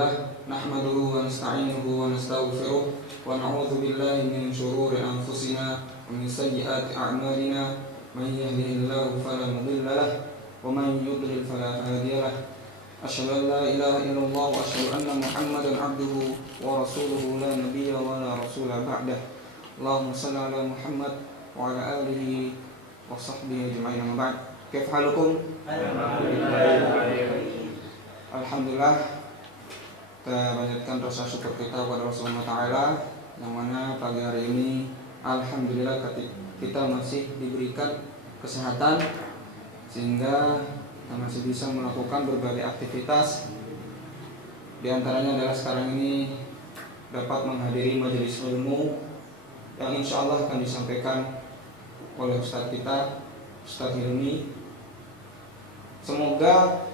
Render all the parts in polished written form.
لله نحمده ونستعينه ونستغفره ونعوذ بالله من شرور أنفسنا ومن سيئات أعمالنا من يهده الله فلا مضل له ومن يضلل فلا هادي له أشهد أن لا إله إلا الله وأشهد أن محمدا عبده ورسوله لا نبي ولا رسول بعده اللهم صل على محمد وعلى آله وصحبه أجمعين أما بعد كيف حالكم؟ Alhamdulillah, kita panjatkan rasa syukur kita kepada Rasulullah Ta'ala, yang mana pagi hari ini alhamdulillah kita masih diberikan kesehatan sehingga kita masih bisa melakukan berbagai aktivitas. Di antaranya adalah sekarang ini dapat menghadiri majelis ilmu yang insya Allah akan disampaikan oleh Ustadz kita, Ustadz Hilmi. Semoga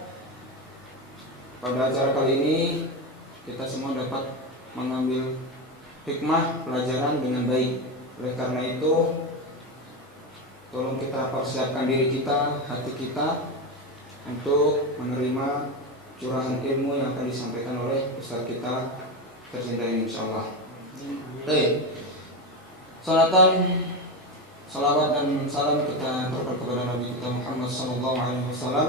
pada acara kali ini kita semua dapat mengambil hikmah pelajaran dengan baik. Oleh karena itu, tolong kita persiapkan diri kita, hati kita untuk menerima curahan ilmu yang akan disampaikan oleh Ustaz kita tercinta ini insyaallah. Baik. Salawat dan salam kita terbaik kepada Nabi kita Muhammad sallallahu alaihi wasallam.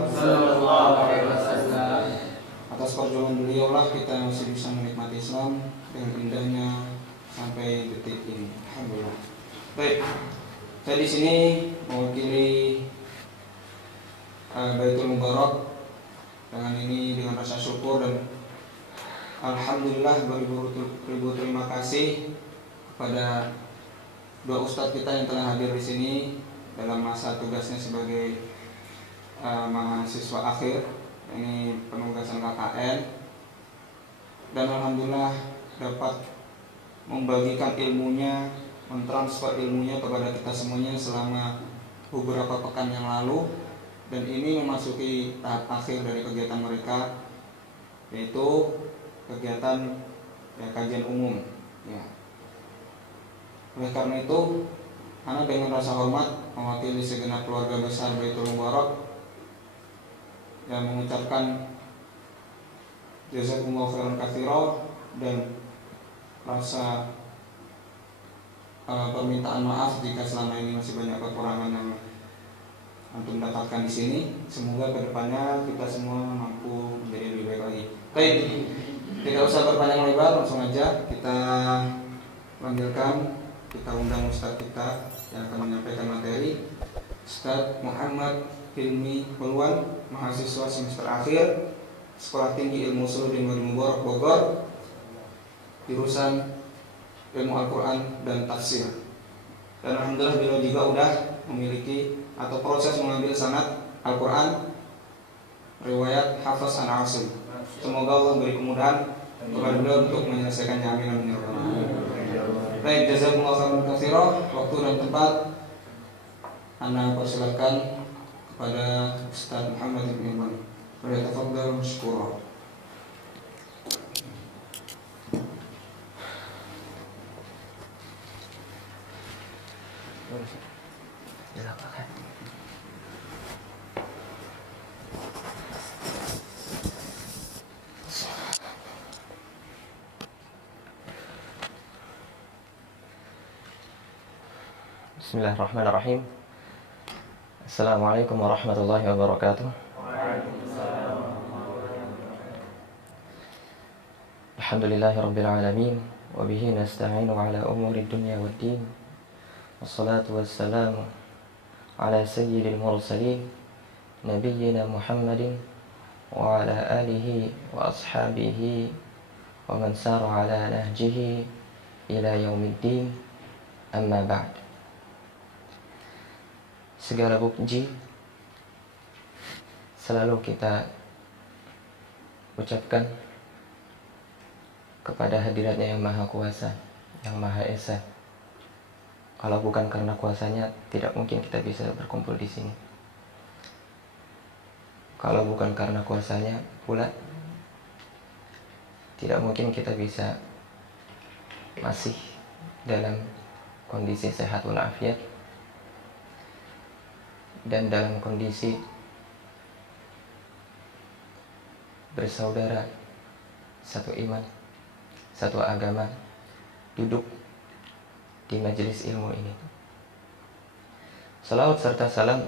Atas perjuangan beliau lah kita masih bisa menikmati Islam dengan indahnya sampai detik ini. Alhamdulillah. Baik, saya di sini mewakili Baitul Mubarak dengan rasa syukur dan alhamdulillah beribu terima kasih kepada dua ustadz kita yang telah hadir di sini dalam masa tugasnya sebagai mahasiswa akhir. Ini penugasan KKN, dan alhamdulillah dapat membagikan ilmunya, mentransfer ilmunya kepada kita semuanya selama beberapa pekan yang lalu, dan ini memasuki tahap akhir dari kegiatan mereka, yaitu kegiatan kajian umum ya. Oleh karena itu, Ana dengan rasa hormat mewakili segenap keluarga besar Baitul Mubarak yang mengucapkan jazakumullahu khairan katsira dan rasa permintaan maaf jika selama ini masih banyak kekurangan yang antum dapatkan di sini. Semoga kedepannya kita semua mampu menjadi lebih baik lagi. Baik, tidak usah berpanjang lebar, langsung aja kita panggilkan, kita undang Ustadz kita yang akan menyampaikan materi, Ustadz Muhammad Hilmi Puluan, mahasiswa semester akhir Sekolah Tinggi Ilmu Usuluddin Baitul Mubarak Bogor, jurusan Ilmu Al-Quran dan Tafsir. Dan alhamdulillah beliau juga sudah memiliki atau proses mengambil sanad Al-Quran riwayat Hafaz an Asim. Semoga Allah beri kemudahan kepada beliau untuk menyelesaikannya. Amin amin ya rabbal alamin. Baik, jazakumullahu khairan katsira. Waktu dan tempat Ana persilakan kepada Ustaz Muhammad bin Iman. Tafadhal mashkura. Bismillahirrahmanirrahim. Assalamualaikum warahmatullahi wabarakatuh. Alhamdulillahirabbil alamin wa bihi nasta'inu ala umuri dunya waddin. Wassalatu wassalamu ala sayyidil mursalin nabiyyina Muhammadin wa ala alihi wa ashabihi wa man sara ala nahjihi ila yaumiddin. Amma ba'd. Segala puji selalu kita ucapkan kepada hadiratnya yang maha kuasa, yang maha esa. Kalau bukan karena kuasanya, tidak mungkin kita bisa berkumpul di sini. Kalau bukan karena kuasanya pula, tidak mungkin kita bisa masih dalam kondisi sehat walafiat dan dalam kondisi bersaudara satu iman, satu agama, duduk di majelis ilmu ini. Salawat serta salam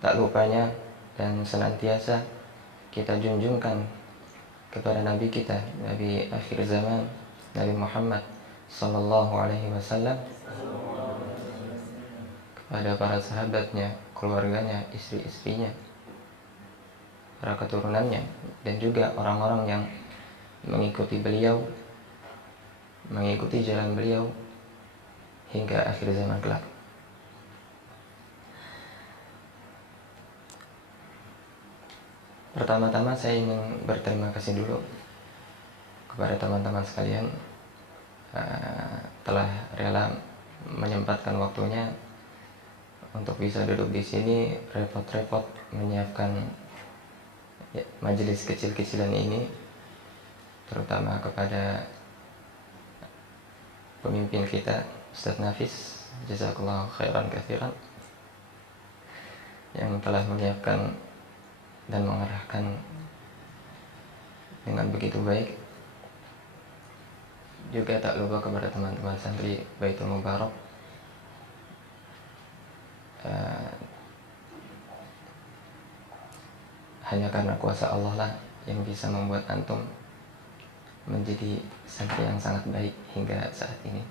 tak lupanya dan senantiasa kita junjungkan kepada Nabi kita, Nabi akhir zaman, Nabi Muhammad Sallallahu Alaihi Wasallam, kepada para sahabatnya, keluarganya, istri-istrinya, para keturunannya, dan juga orang-orang yang mengikuti beliau, mengikuti jalan beliau hingga akhir zaman kelak. Pertama-tama saya ingin berterima kasih dulu kepada teman-teman sekalian telah rela menyempatkan waktunya untuk bisa duduk di sini, repot-repot menyiapkan majelis kecil-kecilan ini, terutama kepada pemimpin kita Ustadz Nafis, jazakallahu khairan katsiran, yang telah menyiapkan dan mengarahkan dengan begitu baik. Juga tak lupa kepada teman-teman santri Baitul Mubarak, hanya karena kuasa Allah lah yang bisa membuat antum menjadi santri yang sangat baik hingga saat ini.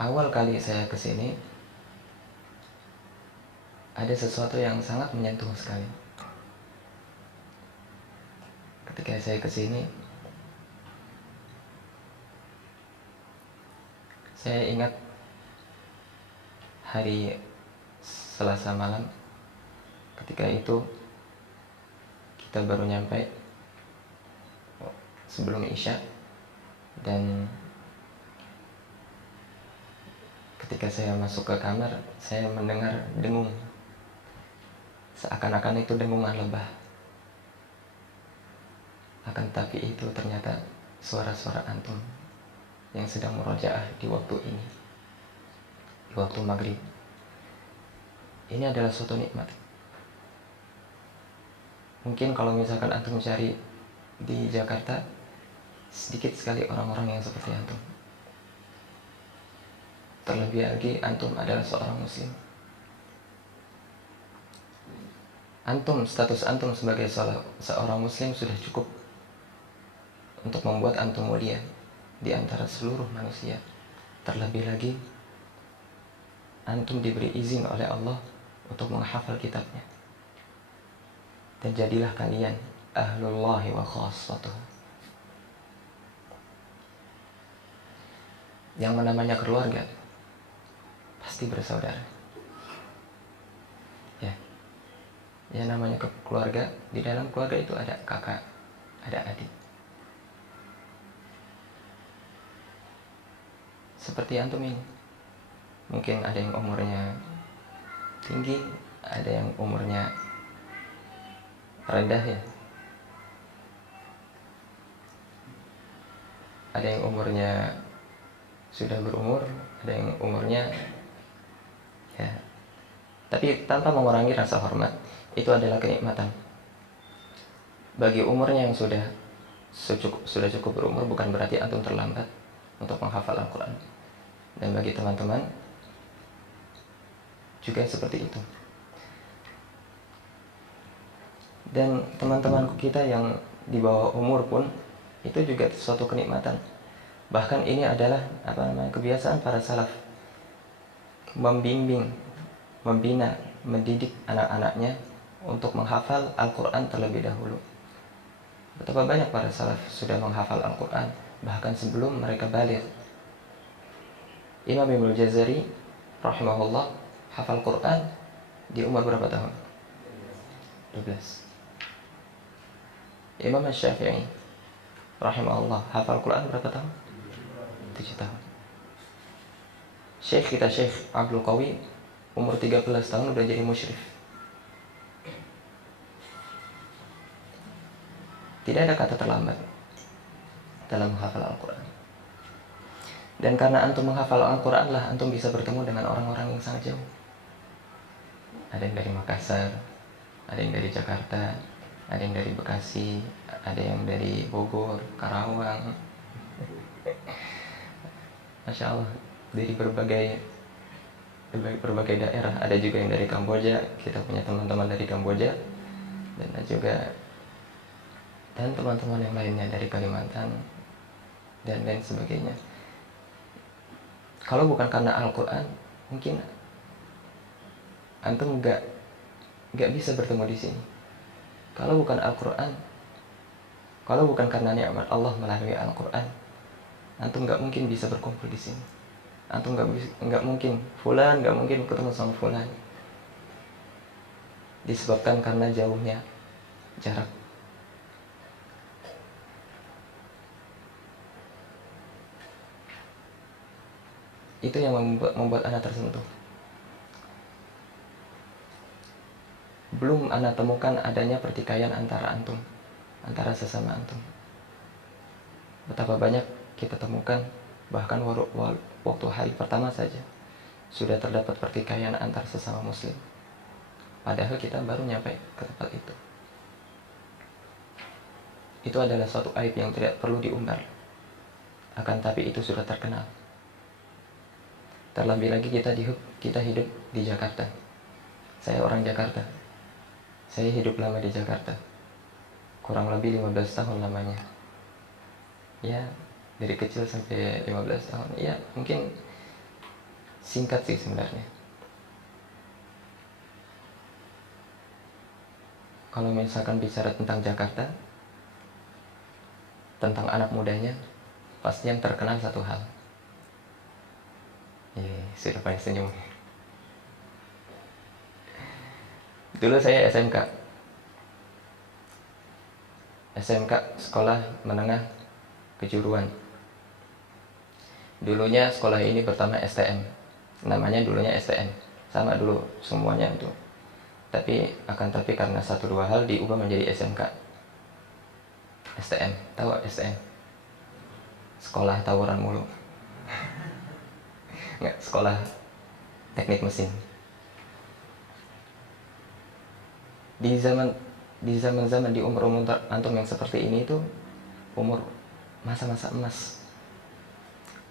Awal kali saya kesini, ada sesuatu yang sangat menyentuh sekali. Ketika saya kesini, saya ingat hari Selasa malam. Ketika itu kita baru nyampe sebelum Isya, dan ketika saya masuk ke kamar, saya mendengar dengung. Seakan-akan itu dengungan lebah. Akan tapi itu ternyata suara-suara antum yang sedang murojaah di waktu ini, di waktu maghrib. Ini adalah suatu nikmat. Mungkin kalau misalkan antum cari di Jakarta, sedikit sekali orang-orang yang seperti antum. Terlebih lagi antum adalah seorang muslim. Antum, status antum sebagai seorang muslim sudah cukup untuk membuat antum mulia di antara seluruh manusia. Terlebih lagi antum diberi izin oleh Allah untuk menghafal kitabnya. Dan jadilah kalian ahlullahi wa khassatuh. Yang namanya keluarga pasti bersaudara. Ya namanya keluarga, di dalam keluarga itu ada kakak, ada adik. Seperti antum ini, mungkin ada yang umurnya tinggi, ada yang umurnya rendah ya. Ada yang umurnya sudah berumur, ada yang umurnya ya. Tapi tanpa mengurangi rasa hormat, itu adalah kenikmatan. Bagi umurnya yang sudah cukup berumur, bukan berarti antum terlambat untuk menghafal Al-Quran. Dan bagi teman-teman juga seperti itu. Dan teman-temanku kita yang di bawah umur pun itu juga suatu kenikmatan. Bahkan ini adalah kebiasaan para salaf, membimbing, membina, mendidik anak-anaknya untuk menghafal Al-Quran terlebih dahulu. Betapa banyak para salaf sudah menghafal Al-Quran bahkan sebelum mereka baligh. Imam Ibnu Jazari rahimahullah hafal Quran di umur berapa tahun? 12. Imam Syafi'i rahimahullah hafal Quran berapa tahun? 7 tahun. Syekh kita Syekh Abdul Qawi umur 13 tahun udah jadi musyrif. Tidak ada kata terlambat dalam menghafal Al-Quran. Dan karena antum menghafal Al-Quran lah antum bisa bertemu dengan orang-orang yang sangat jauh. ada yang dari Makassar, ada yang dari Jakarta, ada yang dari Bekasi, ada yang dari Bogor, Karawang. Masya Allah, dari berbagai daerah. Ada juga yang dari Kamboja, kita punya teman-teman dari Kamboja, dan teman-teman yang lainnya dari Kalimantan dan lain sebagainya. Kalau bukan karena Al-Quran, mungkin antum nggak bisa bertemu di sini. Kalau bukan Al-Quran, kalau bukan karena nikmat Allah melalui Al-Quran, antum nggak mungkin bisa berkumpul di sini. Antum nggak mungkin, fulan nggak mungkin ketemu sama fulan, disebabkan karena jauhnya jarak. Itu yang membuat anak tersentuh. Belum anak temukan adanya pertikaian antara sesama antum. Betapa banyak kita temukan, bahkan waktu hari pertama saja sudah terdapat pertikaian antar sesama muslim, padahal kita baru nyampe ke tempat itu. Itu adalah suatu aib yang tidak perlu diumbar, akan tapi itu sudah terkenal. Terlebih lagi kita hidup di Jakarta. Saya orang Jakarta. Saya hidup lama di Jakarta, kurang lebih 15 tahun lamanya. Ya, dari kecil sampai 15 tahun. Ya, mungkin singkat sih sebenarnya. Kalau misalkan bicara tentang Jakarta, tentang anak mudanya, pasti yang terkenal satu hal. Sudah paling senyum. Dulu saya SMK Sekolah Menengah Kejuruan. Dulunya sekolah ini pertama STM. Namanya dulunya STM. Sama dulu semuanya itu. Tapi karena satu dua hal diubah menjadi SMK. STM, tahu STM? Sekolah tawuran mulu. Nggak, sekolah teknik mesin. Di zaman di umur antum yang seperti ini itu umur masa-masa emas.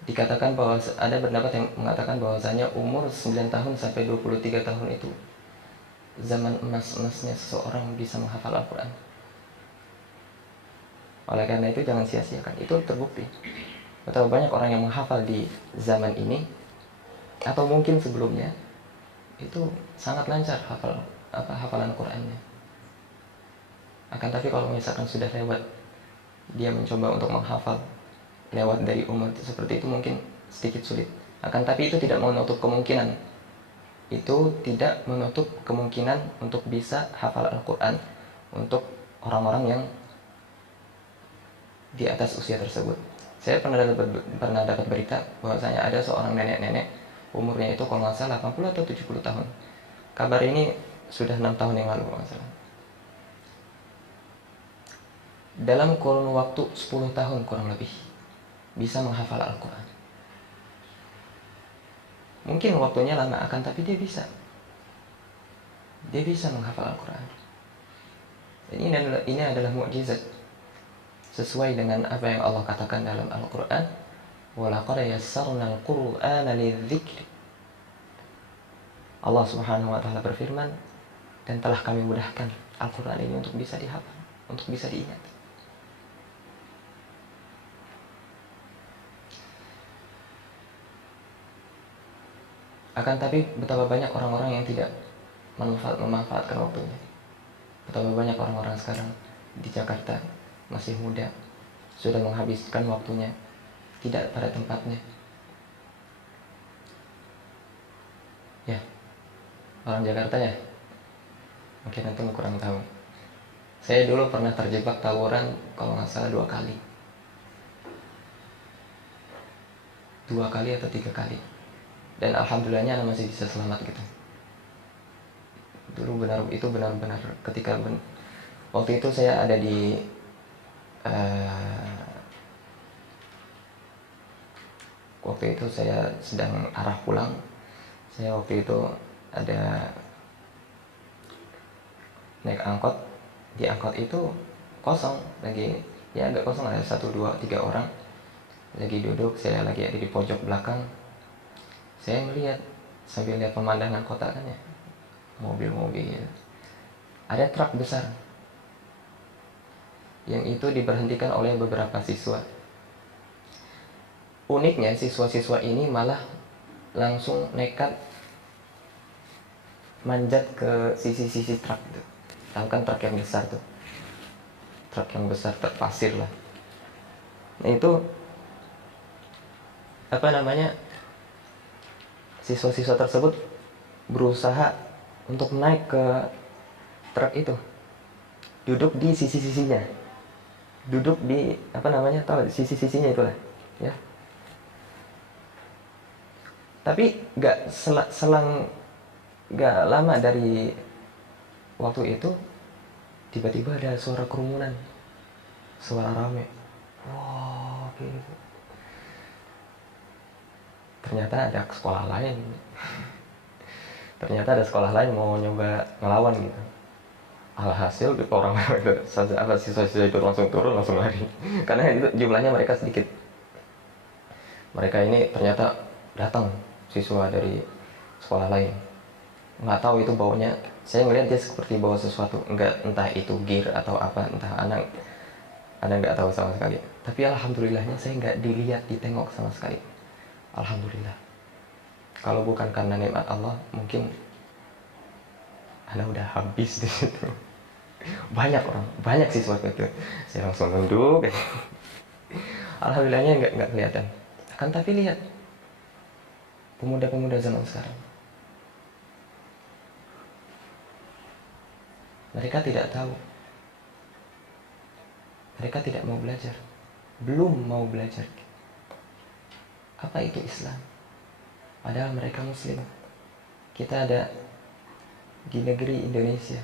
Dikatakan bahwa ada pendapat yang mengatakan bahwasanya umur 9 tahun sampai 23 tahun itu zaman emasnya seseorang bisa menghafal Al-Quran. Oleh karena itu jangan sia-siakan. Itu terbukti betapa banyak orang yang menghafal di zaman ini atau mungkin sebelumnya itu sangat lancar hafalan Qurannya. Akan tapi kalau misalkan sudah lewat, dia mencoba untuk menghafal lewat dari umur seperti itu mungkin sedikit sulit. Akan tapi itu tidak menutup kemungkinan. Itu tidak menutup kemungkinan untuk bisa hafal Al-Quran untuk orang-orang yang di atas usia tersebut. Saya pernah dapat berita bahwasanya ada seorang nenek-nenek umurnya itu kalau nggak salah 80 atau 70 tahun. Kabar ini sudah 6 tahun yang lalu kalau nggak salah. Dalam kurun waktu 10 tahun kurang lebih bisa menghafal Al-Quran. Mungkin waktunya lama akan tapi dia bisa menghafal Al-Quran. Ini adalah mukjizat sesuai dengan apa yang Allah katakan dalam Al-Quran. Walaqad yassarnal Qur'ana lidzikri. Allah Subhanahu wa taala berfirman, dan telah kami mudahkan Al-Quran ini untuk bisa dihafal, untuk bisa diingat. Akan tapi betapa banyak orang-orang yang tidak memanfaatkan waktunya. Betapa banyak orang-orang sekarang di Jakarta masih muda sudah menghabiskan waktunya tidak pada tempatnya. Ya, orang Jakarta ya, mungkin antum kurang tahu. Saya dulu pernah terjebak tawuran kalau nggak salah 2 kali. 2 kali atau 3 kali. Dan alhamdulillahnya anak masih bisa selamat gitu. Dulu benar-benar ketika waktu itu saya ada di waktu itu saya sedang arah pulang. Saya waktu itu ada naik angkot. Di angkot itu kosong, lagi ya agak kosong, ada 1, 2, 3 orang lagi duduk. Saya lagi ada di pojok belakang. Saya melihat sambil lihat pemandangan kota kan ya, mobil-mobil. Ada truk besar yang itu diberhentikan oleh beberapa siswa. Uniknya siswa-siswa ini malah langsung nekat manjat ke sisi-sisi truk itu. Tahu kan truk yang besar tuh, truk yang besar, truk pasir lah. Nah itu apa namanya, siswa-siswa tersebut berusaha untuk naik ke truk itu, duduk di sisi-sisinya, duduk di apa namanya, tahu sisi-sisinya itulah ya. Tapi selang nggak lama dari waktu itu, tiba-tiba ada suara kerumunan, suara rame. Wow, gitu. Ternyata ada sekolah lain. Ternyata ada sekolah lain mau nyoba ngelawan gitu. Alhasil orang siswa-siswa itu langsung turun, langsung lari. Karena itu jumlahnya mereka sedikit. Mereka ini ternyata datang siswa dari sekolah lain. Nggak tahu itu baunya. Saya ngeliat dia seperti bawa sesuatu, entah itu gear atau apa, entah anak nggak tahu sama sekali. Tapi alhamdulillahnya saya nggak dilihat, ditengok sama sekali. Alhamdulillah. Kalau bukan karena nikmat Allah, mungkin Anda udah habis di situ. Banyak orang, banyak siswa itu. Saya langsung nunduk. Alhamdulillahnya nggak kelihatan. Akan tapi lihat pemuda-pemuda zaman sekarang. Mereka tidak tahu. Mereka tidak mau belajar. Belum mau belajar. Apa itu Islam? Padahal mereka Muslim. Kita ada di negeri Indonesia,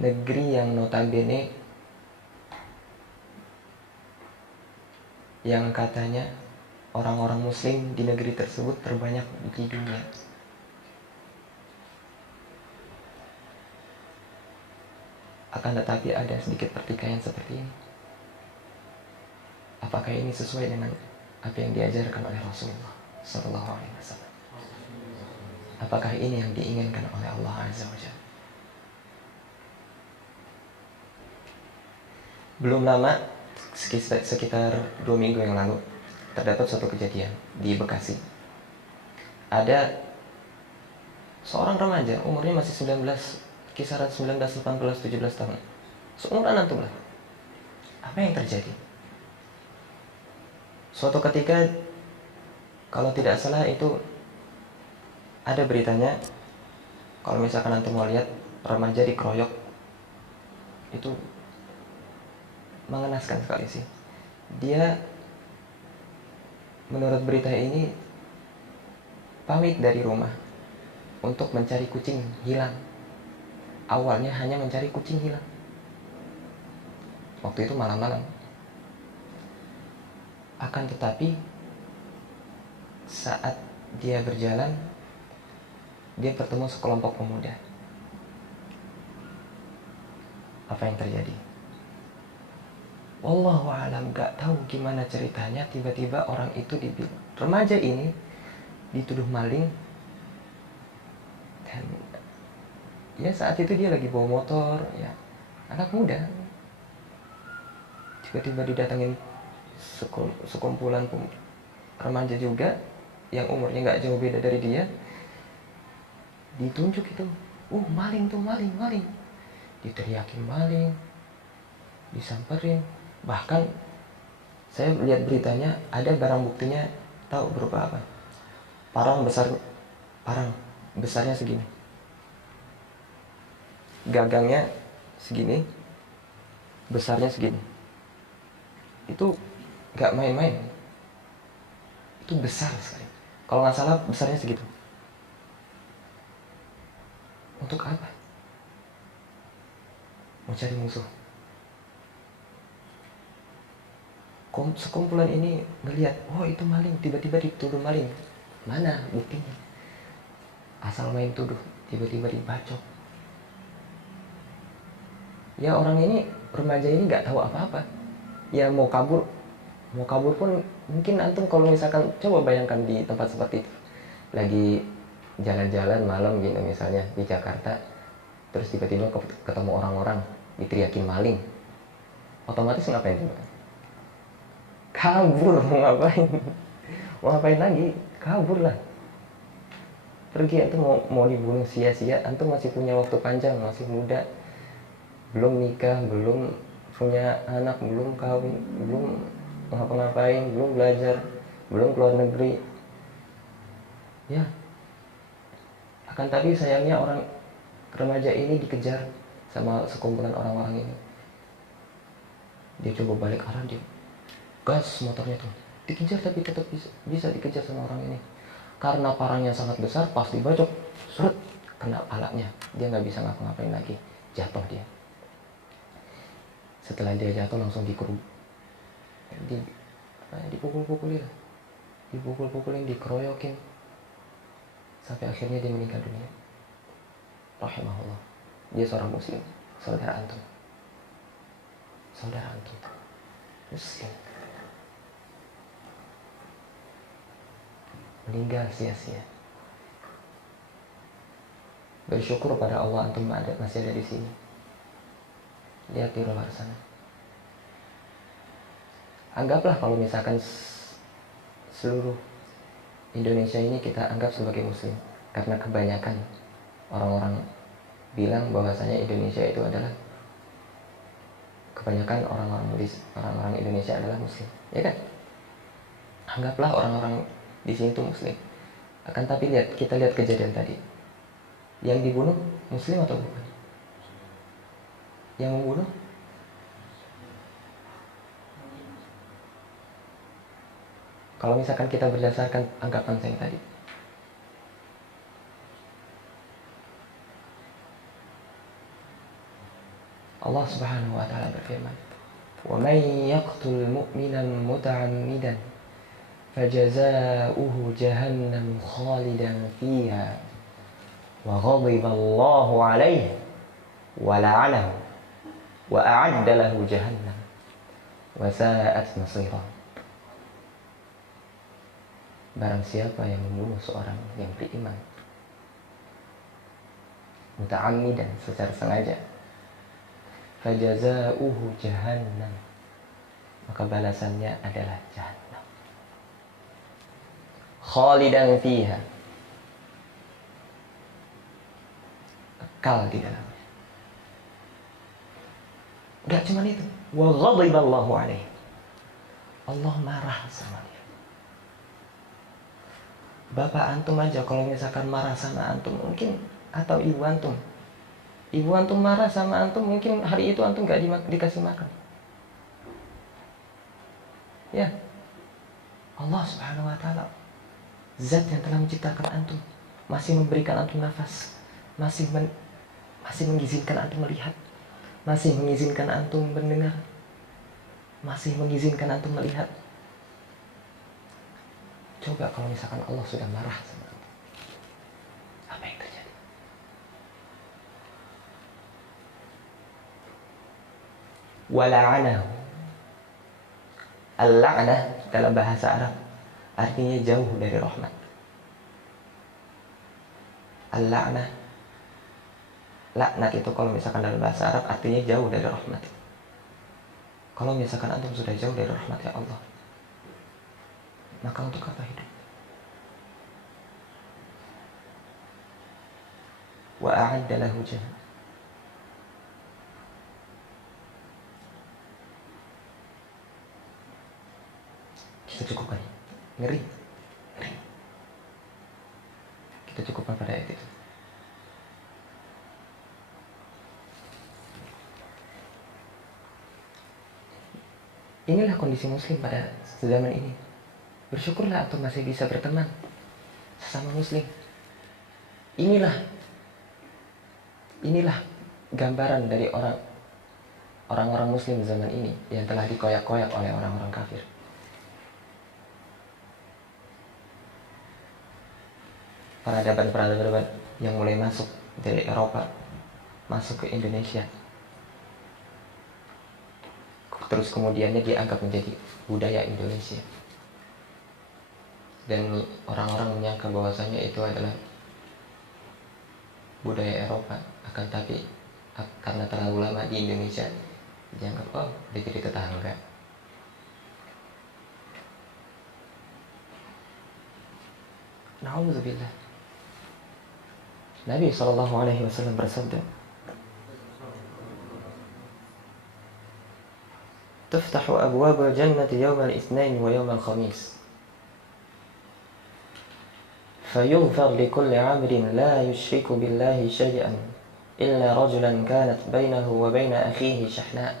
negeri yang notabene yang katanya orang-orang Muslim di negeri tersebut terbanyak di dunia. Akan tetapi ada sedikit pertikaian seperti ini. Apakah ini sesuai dengan apa yang diajarkan oleh Rasulullah Sallallahu Alaihi Wasallam? Apakah ini yang diinginkan oleh Allah Azza wa Jalla? Belum lama, sekitar 2 minggu yang lalu, terdapat suatu kejadian di Bekasi. Ada seorang remaja, umurnya masih 19, kisaran 19, 18, 17 tahun. Seumuran antum lah. Apa yang terjadi? Suatu ketika, kalau tidak salah itu ada beritanya, kalau misalkan antum mau lihat remaja dikeroyok, itu mengenaskan sekali sih. Dia menurut berita ini pamit dari rumah untuk mencari kucing hilang. Awalnya hanya mencari kucing hilang. Waktu itu malam-malam. Akan tetapi saat dia berjalan, dia bertemu sekelompok pemuda. Apa yang terjadi? Wallahu a'lam, gak tahu gimana ceritanya, tiba-tiba orang itu remaja ini dituduh maling. Dan ya saat itu dia lagi bawa motor, ya anak muda. Tiba-tiba didatangin sekumpulan remaja juga yang umurnya gak jauh beda dari dia. Ditunjuk itu, maling tuh, maling. Diteriakin maling, disamperin. Bahkan saya lihat beritanya ada barang buktinya, tahu berupa apa? Parang besarnya segini, gagangnya segini, besarnya segini. Itu gak main-main, itu besar sekali. Kalau nggak salah besarnya segitu. Untuk apa? Mau cari musuh. Sekumpulan ini ngelihat, itu maling, tiba-tiba dituduh maling. Mana buktinya? Asal main tuduh, tiba-tiba dibacok. Ya orang ini, remaja ini nggak tahu apa-apa. Ya mau kabur pun mungkin antum kalau misalkan coba bayangkan di tempat seperti itu, lagi jalan-jalan malam gitu misalnya di Jakarta, terus tiba-tiba ketemu orang-orang diteriakin maling, otomatis ngapain coba? Kabur. Mau ngapain? Mau ngapain lagi? Kabur lah. Pergi, antum mau dibunuh sia-sia. Antum masih punya waktu panjang, masih muda, belum nikah, belum punya anak, belum kawin, belum ngapa-ngapain, belum belajar, belum keluar negeri. Ya, akan tapi sayangnya orang remaja ini dikejar sama sekumpulan orang-orang ini. Dia coba balik arah, dia gas motornya tuh, dikejar tapi tetap bisa dikejar sama orang ini. Karena parangnya sangat besar, pas dibacok, seret, kena palanya. Dia nggak bisa ngapa-ngapain lagi, jatuh dia. Setelah dia jatuh langsung dipukul-pukulin, dikeroyokin, sampai akhirnya dia meninggal dunia. Rahimahullah. Dia seorang muslim, saudara antum muslim, meninggal sia-sia. Bersyukur pada Allah antum masih ada di sini. Lihat di luar sana. Anggaplah kalau misalkan seluruh Indonesia ini kita anggap sebagai muslim, karena kebanyakan orang-orang bilang bahwasanya Indonesia itu adalah, kebanyakan orang-orang Indonesia adalah muslim, ya kan? Anggaplah orang-orang di sini itu muslim. Akan tapi kita lihat kejadian tadi. Yang dibunuh muslim atau bukan? Yang membunuh kalau misalkan kita berdasarkan anggapan saya tadi, Allah Subhanahu wa taala berfirman, "Wa may yaqtul mu'minan muta'ammidan fajaza'uhu jahannam khalidan fiha wa ghadiba Allahu 'alaihi wa la'anahu wa a'adda lahu jahannam wa sa'at masira." Barang siapa yang membunuh seorang yang beriman muta'ammidan, secara sengaja, fajaza'uhu jahannam, maka balasannya adalah jahannam, khalidan fiha, kekal di dalamnya. Enggak cuma itu, wa ghadiballahu alaihi, Allah marah sama dia. Bapak antum aja kalau misalkan marah sama antum mungkin, atau ibu antum marah sama antum, mungkin hari itu antum gak dikasih makan. Ya, Allah Subhanahu wa taala, zat yang telah menciptakan antum, masih memberikan antum nafas, masih mengizinkan antum melihat, masih mengizinkan antum mendengar, masih mengizinkan antum melihat. Coba kalau misalkan Allah sudah marah sama antum, apa yang terjadi? Wala'anahu. Al-la'nah dalam bahasa Arab artinya jauh dari rahmat. Al-la'nah, laknat itu kalau misalkan dalam bahasa Arab artinya jauh dari rahmat. Kalau misalkan antum sudah jauh dari rahmat ya Allah, maka untuk apa hidup? Wa a'adda lahu jahannam. Kita cukupkan. Ngeri. Kita cukupkan pada ayat itu. Inilah kondisi muslim pada zaman ini. Bersyukurlah atau masih bisa berteman sesama muslim. Inilah gambaran dari orang-orang muslim zaman ini yang telah dikoyak-koyak oleh orang-orang kafir. Peradaban yang mulai masuk dari Eropa, masuk ke Indonesia, terus kemudiannya dianggap menjadi budaya Indonesia, dan orang-orang menyangka bahwasanya itu adalah budaya Eropa. Akan tapi karena terlalu lama di Indonesia, dianggap oh dia jadi tetangga. Na'udzubillah. Nabi SAW bersabda, "Tuftahu abwabul jannati yawmal itsnain wa yawmal khamis. Fayughfar likulli 'abdin la yushriku billahi syai'an illa rajulan kanat bainahu wa baina akhihi shahna.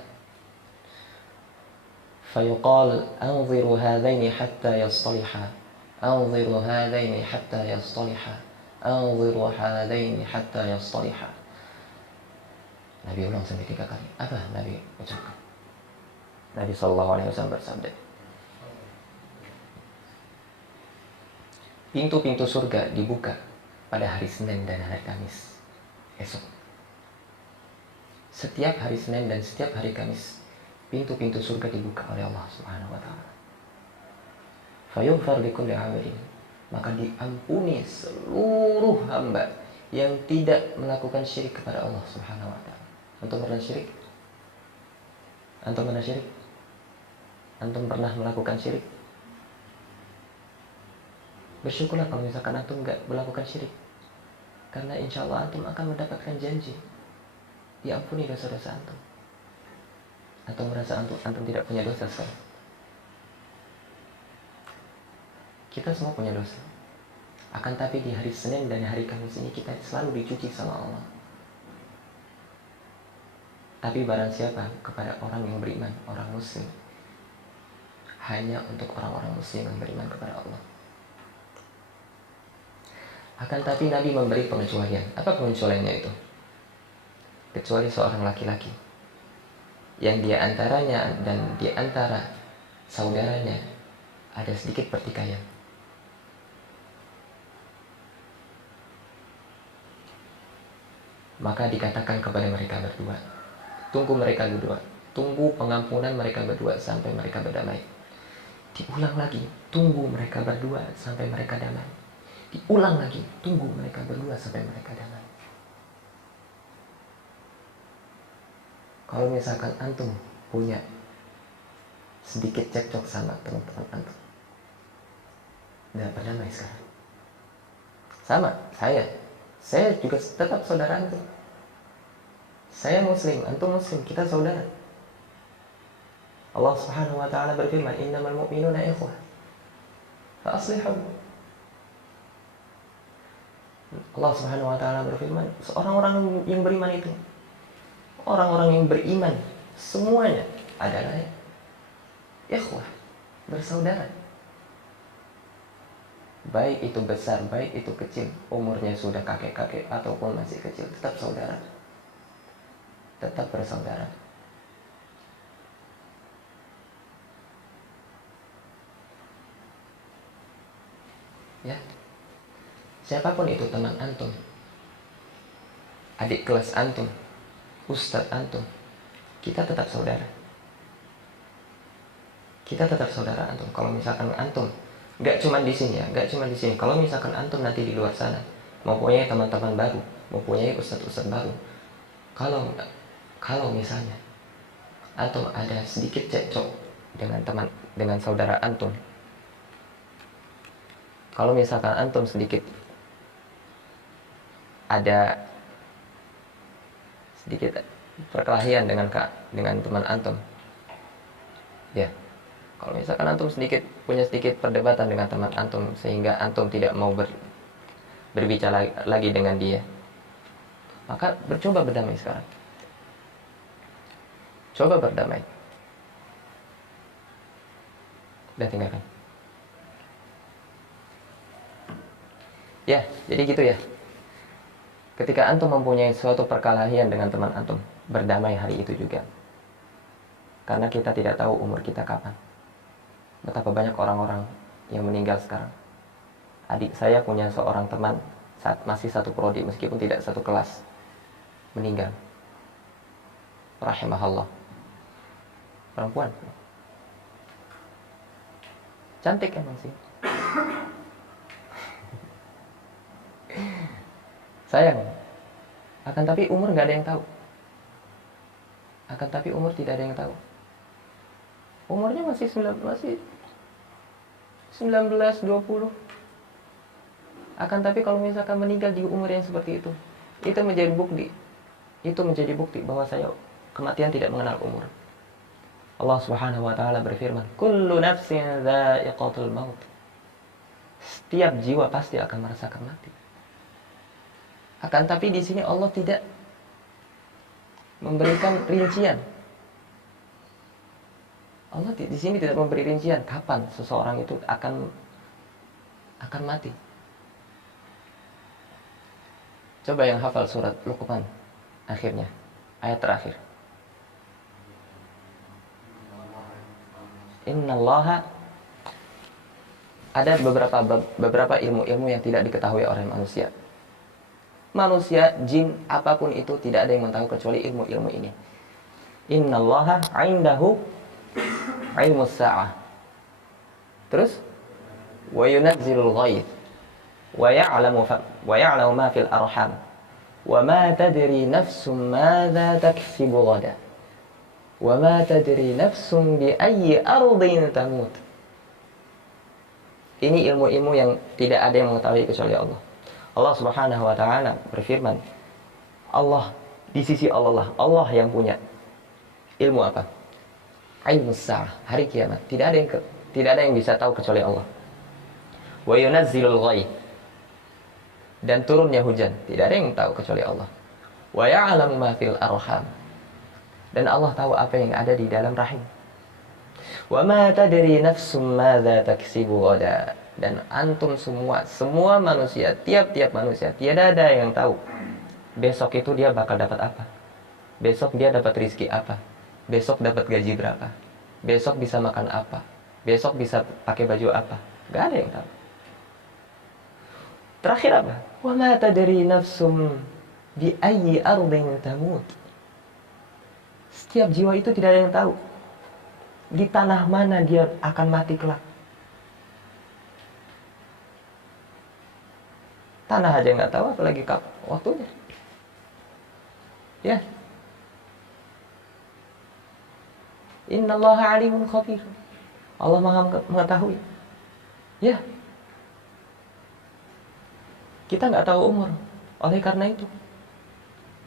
Fayuqal anziru hadaini hatta yastaliha. Anziru hadaini hatta yastaliha. Anziru hadaini hatta yastaliha." Nabi ulang sampai 3 kali. Apa Nabi ucapkan? Nabi SAW bersabda, pintu-pintu surga dibuka pada hari Senin dan hari Kamis esok. Setiap hari Senin dan setiap hari Kamis, pintu-pintu surga dibuka oleh Allah Subhanahu wa taala. Fayughfar likulli 'abdin, maka diampuni seluruh hamba yang tidak melakukan syirik kepada Allah Subhanahu wa taala. Antum pernah syirik? Antum pernah syirik? Antum pernah melakukan syirik? Bersyukurlah kalau misalkan antum nggak melakukan syirik, karena insya Allah antum akan mendapatkan janji diampuni dosa-dosa antum. Atau merasa antum tidak punya dosa sekarang? Kita semua punya dosa. Akan tapi di hari Senin dan hari Kamis ini kita selalu dicuci sama Allah. Tapi barang siapa kepada orang yang beriman, orang muslim, hanya untuk orang-orang muslim yang beriman kepada Allah. Akan tapi Nabi memberi pengecualian. Apa pengecualiannya itu? Kecuali seorang laki-laki yang di antaranya dan di antara saudaranya ada sedikit pertikaian. Maka dikatakan kepada mereka berdua, tunggu mereka berdua, tunggu pengampunan mereka berdua sampai mereka berdamai. Diulang lagi, tunggu mereka berdua sampai mereka damai. Diulang lagi, tunggu mereka berdua sampai mereka damai. Kalau misalkan antum punya sedikit cekcok sama teman-teman antum, udah berdamai sekarang. Sama, saya juga tetap saudara antum. Saya muslim, antum muslim, kita saudara. Allah Subhanahu wa taala berfirman, "Innamal mu'minuna ikhwah. Fa aslihu." Allah Subhanahu wa taala berfirman, orang-orang yang beriman itu, orang-orang yang beriman semuanya adalah ikhwah, bersaudara. Baik itu besar, baik itu kecil, umurnya sudah kakek-kakek ataupun masih kecil, tetap saudara. Tetap bersaudara. Ya. Siapapun itu teman antum, adik kelas antum, ustadz antum, kita tetap saudara. Kita tetap saudara antum. Kalau misalkan antum, nggak cuma di sini ya, nggak cuma di sini. Kalau misalkan antum nanti di luar sana, mempunyai teman-teman baru, mempunyai ustadz-ustadz baru, kalau misalnya antum ada sedikit cekcok dengan saudara antum, kalau misalkan antum sedikit ada sedikit perkelahian dengan teman antum, ya, kalau misalkan antum punya sedikit perdebatan dengan teman antum sehingga antum tidak mau berbicara lagi dengan dia, maka coba berdamai sekarang. Coba berdamai. Dan tinggalkan. Ya, jadi gitu ya. Ketika antum mempunyai suatu perkelahian dengan teman antum, berdamai hari itu juga. Karena kita tidak tahu umur kita kapan. Betapa banyak orang-orang yang meninggal sekarang. Adik saya punya seorang teman saat masih satu prodi, meskipun tidak satu kelas, meninggal. Rahimahullah. perempuan. Cantik emang sih. Sayang. Akan tapi umur nggak ada yang tahu. Akan tapi umur tidak ada yang tahu. Umurnya masih 19, 20. Akan tapi kalau misalkan meninggal di umur yang seperti itu menjadi bukti. Itu menjadi bukti bahwa kematian tidak mengenal umur. Allah Subhanahu wa taala berfirman, "Kullu nafsin dha'iqatul maut." Setiap jiwa pasti akan merasakan mati. Akan tapi di sini Allah tidak memberikan rincian. Allah di sini tidak memberi rincian kapan seseorang itu akan mati. Coba yang hafal surat Luqman akhirnya, ayat terakhir. Innallaha, ada beberapa ilmu-ilmu yang tidak diketahui oleh manusia. Manusia, jin, apapun itu tidak ada yang mengetahui kecuali ilmu-ilmu ini. Innallaha 'indahu 'ilmus sa'ah. Terus wa yunazzilul ghaith wa ya'lamu ma fil arham wa ma tadri nafsum madza taksibu ghadan wa ma tadri nafsum bi ayyi ardin tamut. Ini ilmu-ilmu yang tidak ada yang mengetahui kecuali Allah. Allah Subhanahu wa taala berfirman, Allah, di sisi Allah lah, Allah yang punya ilmu apa? Ilmu sa'ah, hari kiamat. Tidak ada yang bisa tahu kecuali Allah. Wa yunazzilul ghaith, dan turunnya hujan, tidak ada yang tahu kecuali Allah. Wa ya'lamu ma fil arham, dan Allah tahu apa yang ada di dalam rahim. Wa ma tadri nafsum madza taksibu ghadan, dan antum semua manusia, tiap-tiap manusia, tiada ada yang tahu besok itu dia bakal dapat apa, besok dia dapat rizki apa, besok dapat gaji berapa, besok bisa makan apa, besok bisa pakai baju apa. Gak ada yang tahu. Terakhir apa? Wa ma tadri nafsum bi ayyi ardin tamut. Setiap jiwa itu tidak ada yang tahu di tanah mana dia akan mati kelak. Tanah aja nggak tahu, apalagi waktunya. Ya. Innallaha alimun khabir. Allah Maha mengetahui. Ya. Kita nggak tahu umur. Oleh karena itu,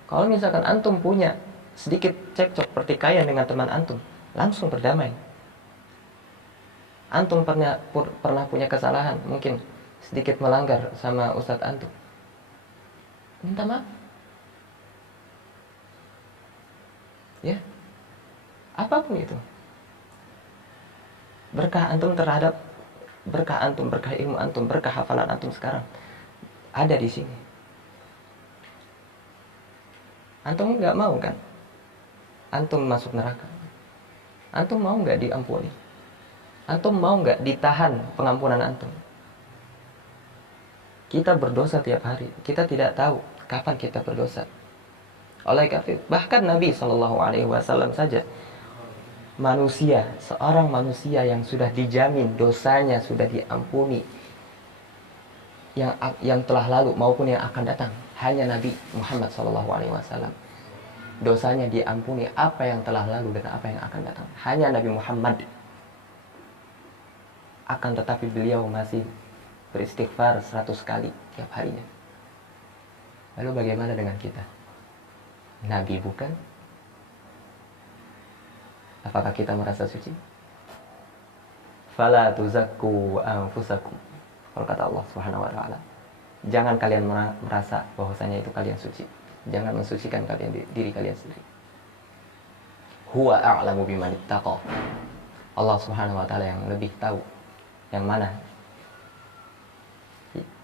kalau misalkan antum punya sedikit cekcok pertikaian dengan teman antum, langsung berdamai. Antum pernah punya kesalahan, mungkin sedikit melanggar sama ustadz antum, minta maaf. Ya, apapun itu, berkah antum, berkah ilmu antum, berkah hafalan antum sekarang ada di sini. Antum nggak mau kan antum masuk neraka? Antum mau nggak diampuni? Antum mau nggak ditahan pengampunan antum? Kita berdosa tiap hari, kita tidak tahu kapan kita berdosa. Oleh karena itu, bahkan Nabi SAW saja, seorang manusia yang sudah dijamin dosanya sudah diampuni, yang telah lalu maupun yang akan datang, hanya Nabi Muhammad SAW. Dosanya diampuni apa yang telah lalu dan apa yang akan datang, hanya Nabi Muhammad. Akan tetapi beliau masih beristighfar 100 kali tiap harinya. Lalu bagaimana dengan kita? Nabi bukan? Apakah kita merasa suci? Fala tuzakku anfusakum. Kalau kata Allah Subhanahu wa taala, jangan kalian merasa bahwasanya itu kalian suci. Jangan mensucikan diri kalian sendiri. Huwa a'lamu biman ittaqa. Allah Subhanahu wa taala yang lebih tahu yang mana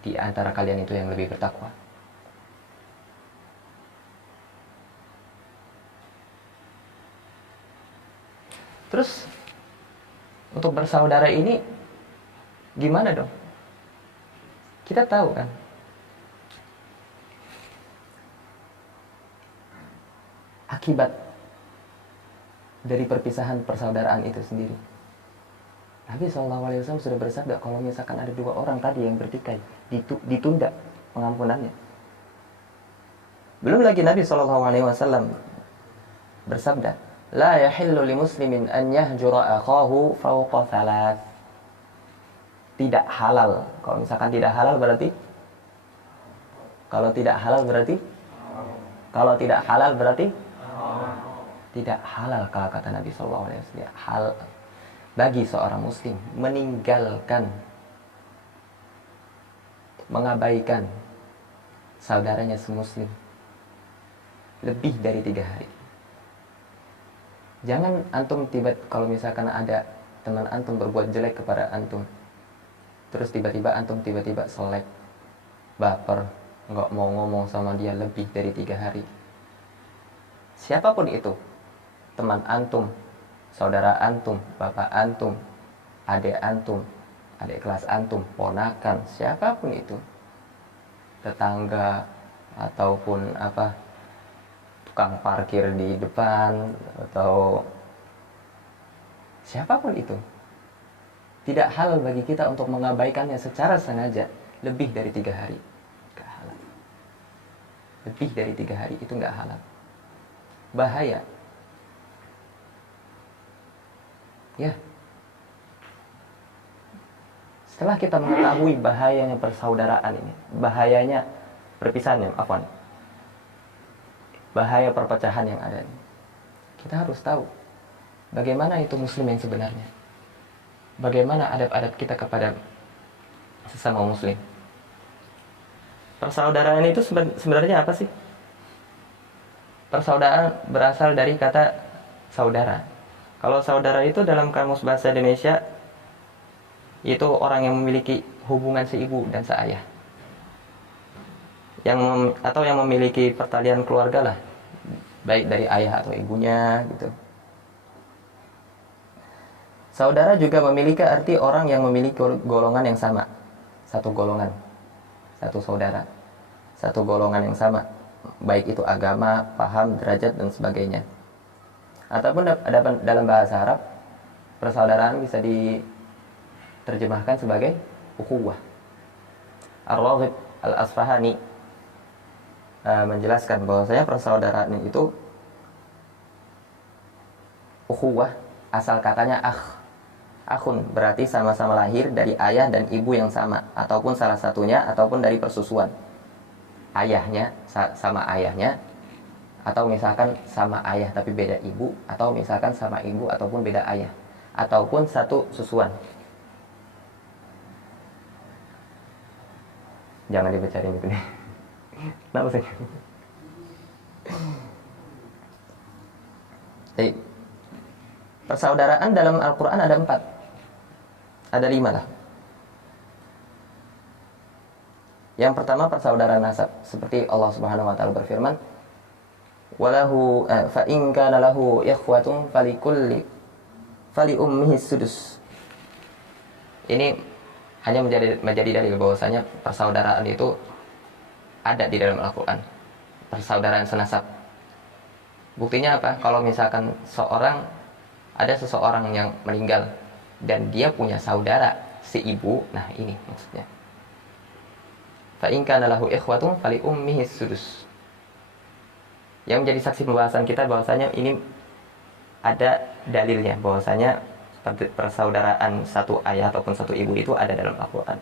di antara kalian itu yang lebih bertakwa. Terus untuk bersaudara ini gimana dong? Kita tahu kan, akibat dari perpisahan persaudaraan itu sendiri. Nabi SAW sudah bersabda, kalau misalkan ada dua orang tadi yang bertikai, ditunda pengampunannya. Belum lagi Nabi SAW bersabda, la yahillu li muslimin an yahjura akhahu fawqa thalath. Tidak halal. Kalau misalkan tidak halal berarti, kalau tidak halal berarti tidak halal, kalau kata Nabi SAW. Hal bagi seorang muslim meninggalkan, mengabaikan saudaranya semuslim lebih dari 3 hari. Jangan antum kalau misalkan ada teman antum berbuat jelek kepada antum, terus tiba-tiba antum selek, baper, nggak mau ngomong sama dia lebih dari 3 hari. Siapapun itu, teman antum, saudara antum, bapak antum, adik kelas antum, ponakan, siapapun itu, tetangga ataupun tukang parkir di depan atau siapapun itu, tidak halal bagi kita untuk mengabaikannya secara sengaja lebih dari 3 hari. Gak halal. Lebih dari 3 hari itu gak halal. Bahaya. Ya. Setelah kita mengetahui bahayanya persaudaraan ini, bahayanya perpisahan bahaya perpecahan yang ada ini, kita harus tahu bagaimana itu muslim yang sebenarnya. Bagaimana adab-adab kita kepada sesama muslim. Persaudaraan itu sebenarnya apa sih? Persaudaraan berasal dari kata saudara. Kalau saudara itu dalam kamus bahasa Indonesia itu orang yang memiliki hubungan seibu dan seayah, atau yang memiliki pertalian keluarga lah, baik dari ayah atau ibunya gitu. Saudara juga memiliki arti orang yang memiliki golongan yang sama, satu golongan, satu saudara, satu golongan yang sama, baik itu agama, paham, derajat dan sebagainya. Ataupun dalam bahasa Arab, persaudaraan bisa diterjemahkan sebagai ukhuwah. Ar-Raghib Al-Asfahani menjelaskan bahwasanya persaudaraan itu ukhuwah, asal katanya akhun, berarti sama-sama lahir dari ayah dan ibu yang sama, ataupun salah satunya, ataupun dari persusuan ayahnya sama ayahnya, atau misalkan sama ayah tapi beda ibu, atau misalkan sama ibu ataupun beda ayah, ataupun satu susuan. Jangan dibacain gitu nih. Kenapa sih? Jadi, persaudaraan dalam Al-Quran ada 4, ada 5 lah. Yang pertama persaudaraan nasab, seperti Allah Subhanahu wa taala berfirman, walahu fa in kana lahu ikhwatun fali ummihi sudus. Ini hanya menjadi dalil bahwasanya persaudaraan itu ada di dalam Al-Qur'an. Persaudaraan senasab. Buktinya apa? Kalau misalkan ada seseorang yang meninggal dan dia punya saudara seibu, nah ini maksudnya. Fa in kana lahu ikhwatun fali ummihi sudus. Yang menjadi saksi pembahasan kita bahwasanya ini ada dalilnya, bahwasanya persaudaraan satu ayah ataupun satu ibu itu ada dalam Al-Quran.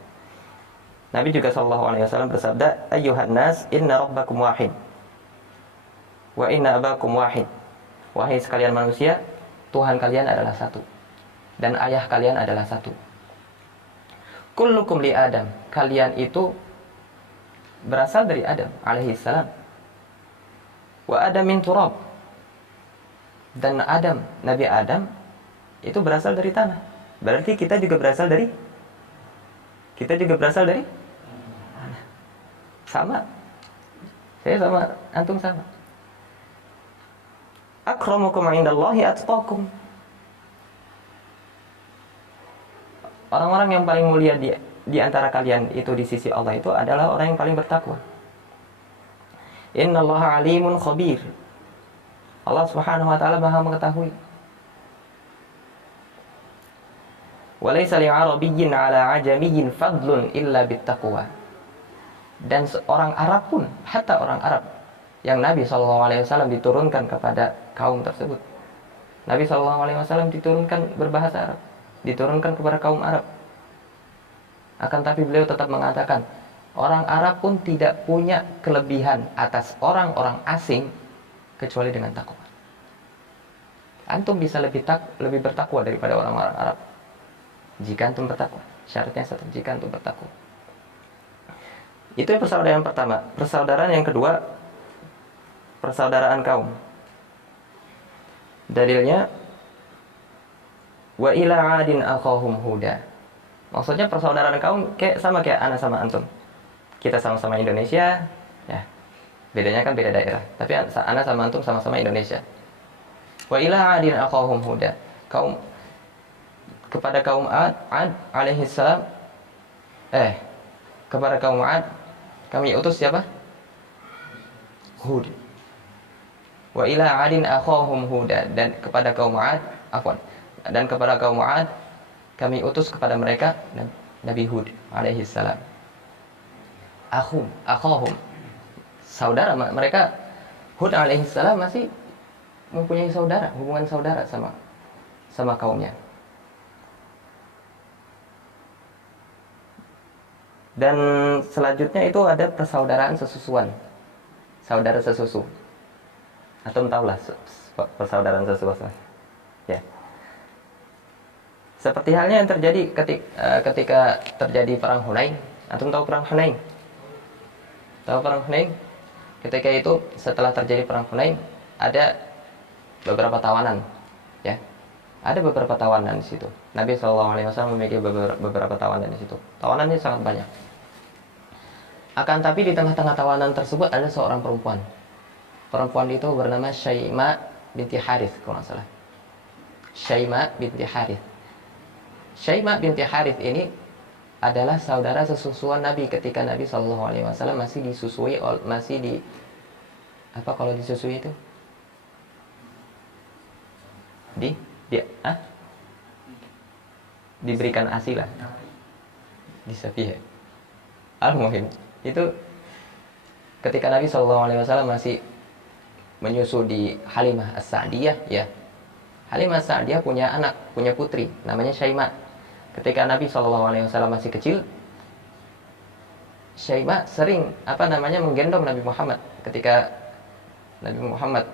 Nabi juga SAW bersabda, ayyuhan nas inna rabbakum wahid wa inna abakum wahid. Wahai sekalian manusia, Tuhan kalian adalah satu dan ayah kalian adalah satu. Kullukum li Adam. Kalian itu berasal dari Adam alaihi salam. Wa Adam min turab. Dan Nabi Adam itu berasal dari tanah. Berarti kita juga berasal dari tanah. Sama. Saya sama antum sama. Akramukum indallahi atqakum. Orang-orang yang paling mulia di antara kalian itu di sisi Allah itu adalah orang yang paling bertakwa. Innallaha alimun khabir. Allah Subhanahu wa taala Maha mengetahui Walaysa li'arabiyyin 'ala 'ajamiyyin fadlun illa bittaqwa. Dan seorang Arab pun, hatta orang Arab yang Nabi SAW diturunkan kepada kaum tersebut. Nabi SAW diturunkan berbahasa Arab, diturunkan kepada kaum Arab. Akan tapi beliau tetap mengatakan, orang Arab pun tidak punya kelebihan atas orang-orang asing kecuali dengan takwa. Antum bisa lebih bertakwa daripada orang-orang Arab jika antum bertakwa. Syaratnya satu, jika antum bertakwa. Itu yang persaudaraan pertama. Persaudaraan yang kedua, persaudaraan kaum. Dalilnya, wa ila 'adin akhahum huda. Maksudnya persaudaraan kaum sama kayak ana sama antum. Kita sama-sama Indonesia, ya. Bedanya kan beda daerah, tapi ana sama antum sama-sama Indonesia. Wa ila 'adin akhahum huda. Kepada kaum Ad alaihi salam, kepada kaum Ad kami utus siapa? Hud. Wa ila 'adin akhahum huda. Dan kepada kaum Ad, dan kepada kaum Ad kami utus kepada mereka Nabi Hud alaihi salam. Akhahum, saudara mereka. Hud alaihi salam masih mempunyai saudara, hubungan saudara sama kaumnya. Dan selanjutnya itu ada persaudaraan sesusuan, saudara sesusu. Antum tahulah persaudaraan sesusu, ya. Seperti halnya yang terjadi ketika terjadi perang Hunain. Antum tahu perang Hunain? Tahu perang Hunain? Ketika itu setelah terjadi perang Hunain, ada beberapa tawanan, ya. Ada beberapa tawanan di situ. Nabi SAW memiliki beberapa tawanan di situ. Tawanannya sangat banyak. Akan tapi di tengah-tengah tawanan tersebut ada seorang perempuan. Perempuan itu bernama Syaimah binti Harith, kalau nggak salah. Syaimah binti Harith. Syaimah binti Harith ini adalah saudara sesusuan Nabi ketika Nabi SAW masih disusui, apa kalau disusui itu? Diberikan ASI lah, disapih. Al-Muhim itu ketika Nabi SAW masih menyusu di Halimah As-Sa'diyah, ya. Halimah As-Sa'diyah punya anak, punya putri namanya Syaimah. Ketika Nabi SAW masih kecil, Syaimah sering menggendong Nabi Muhammad ketika Nabi Muhammad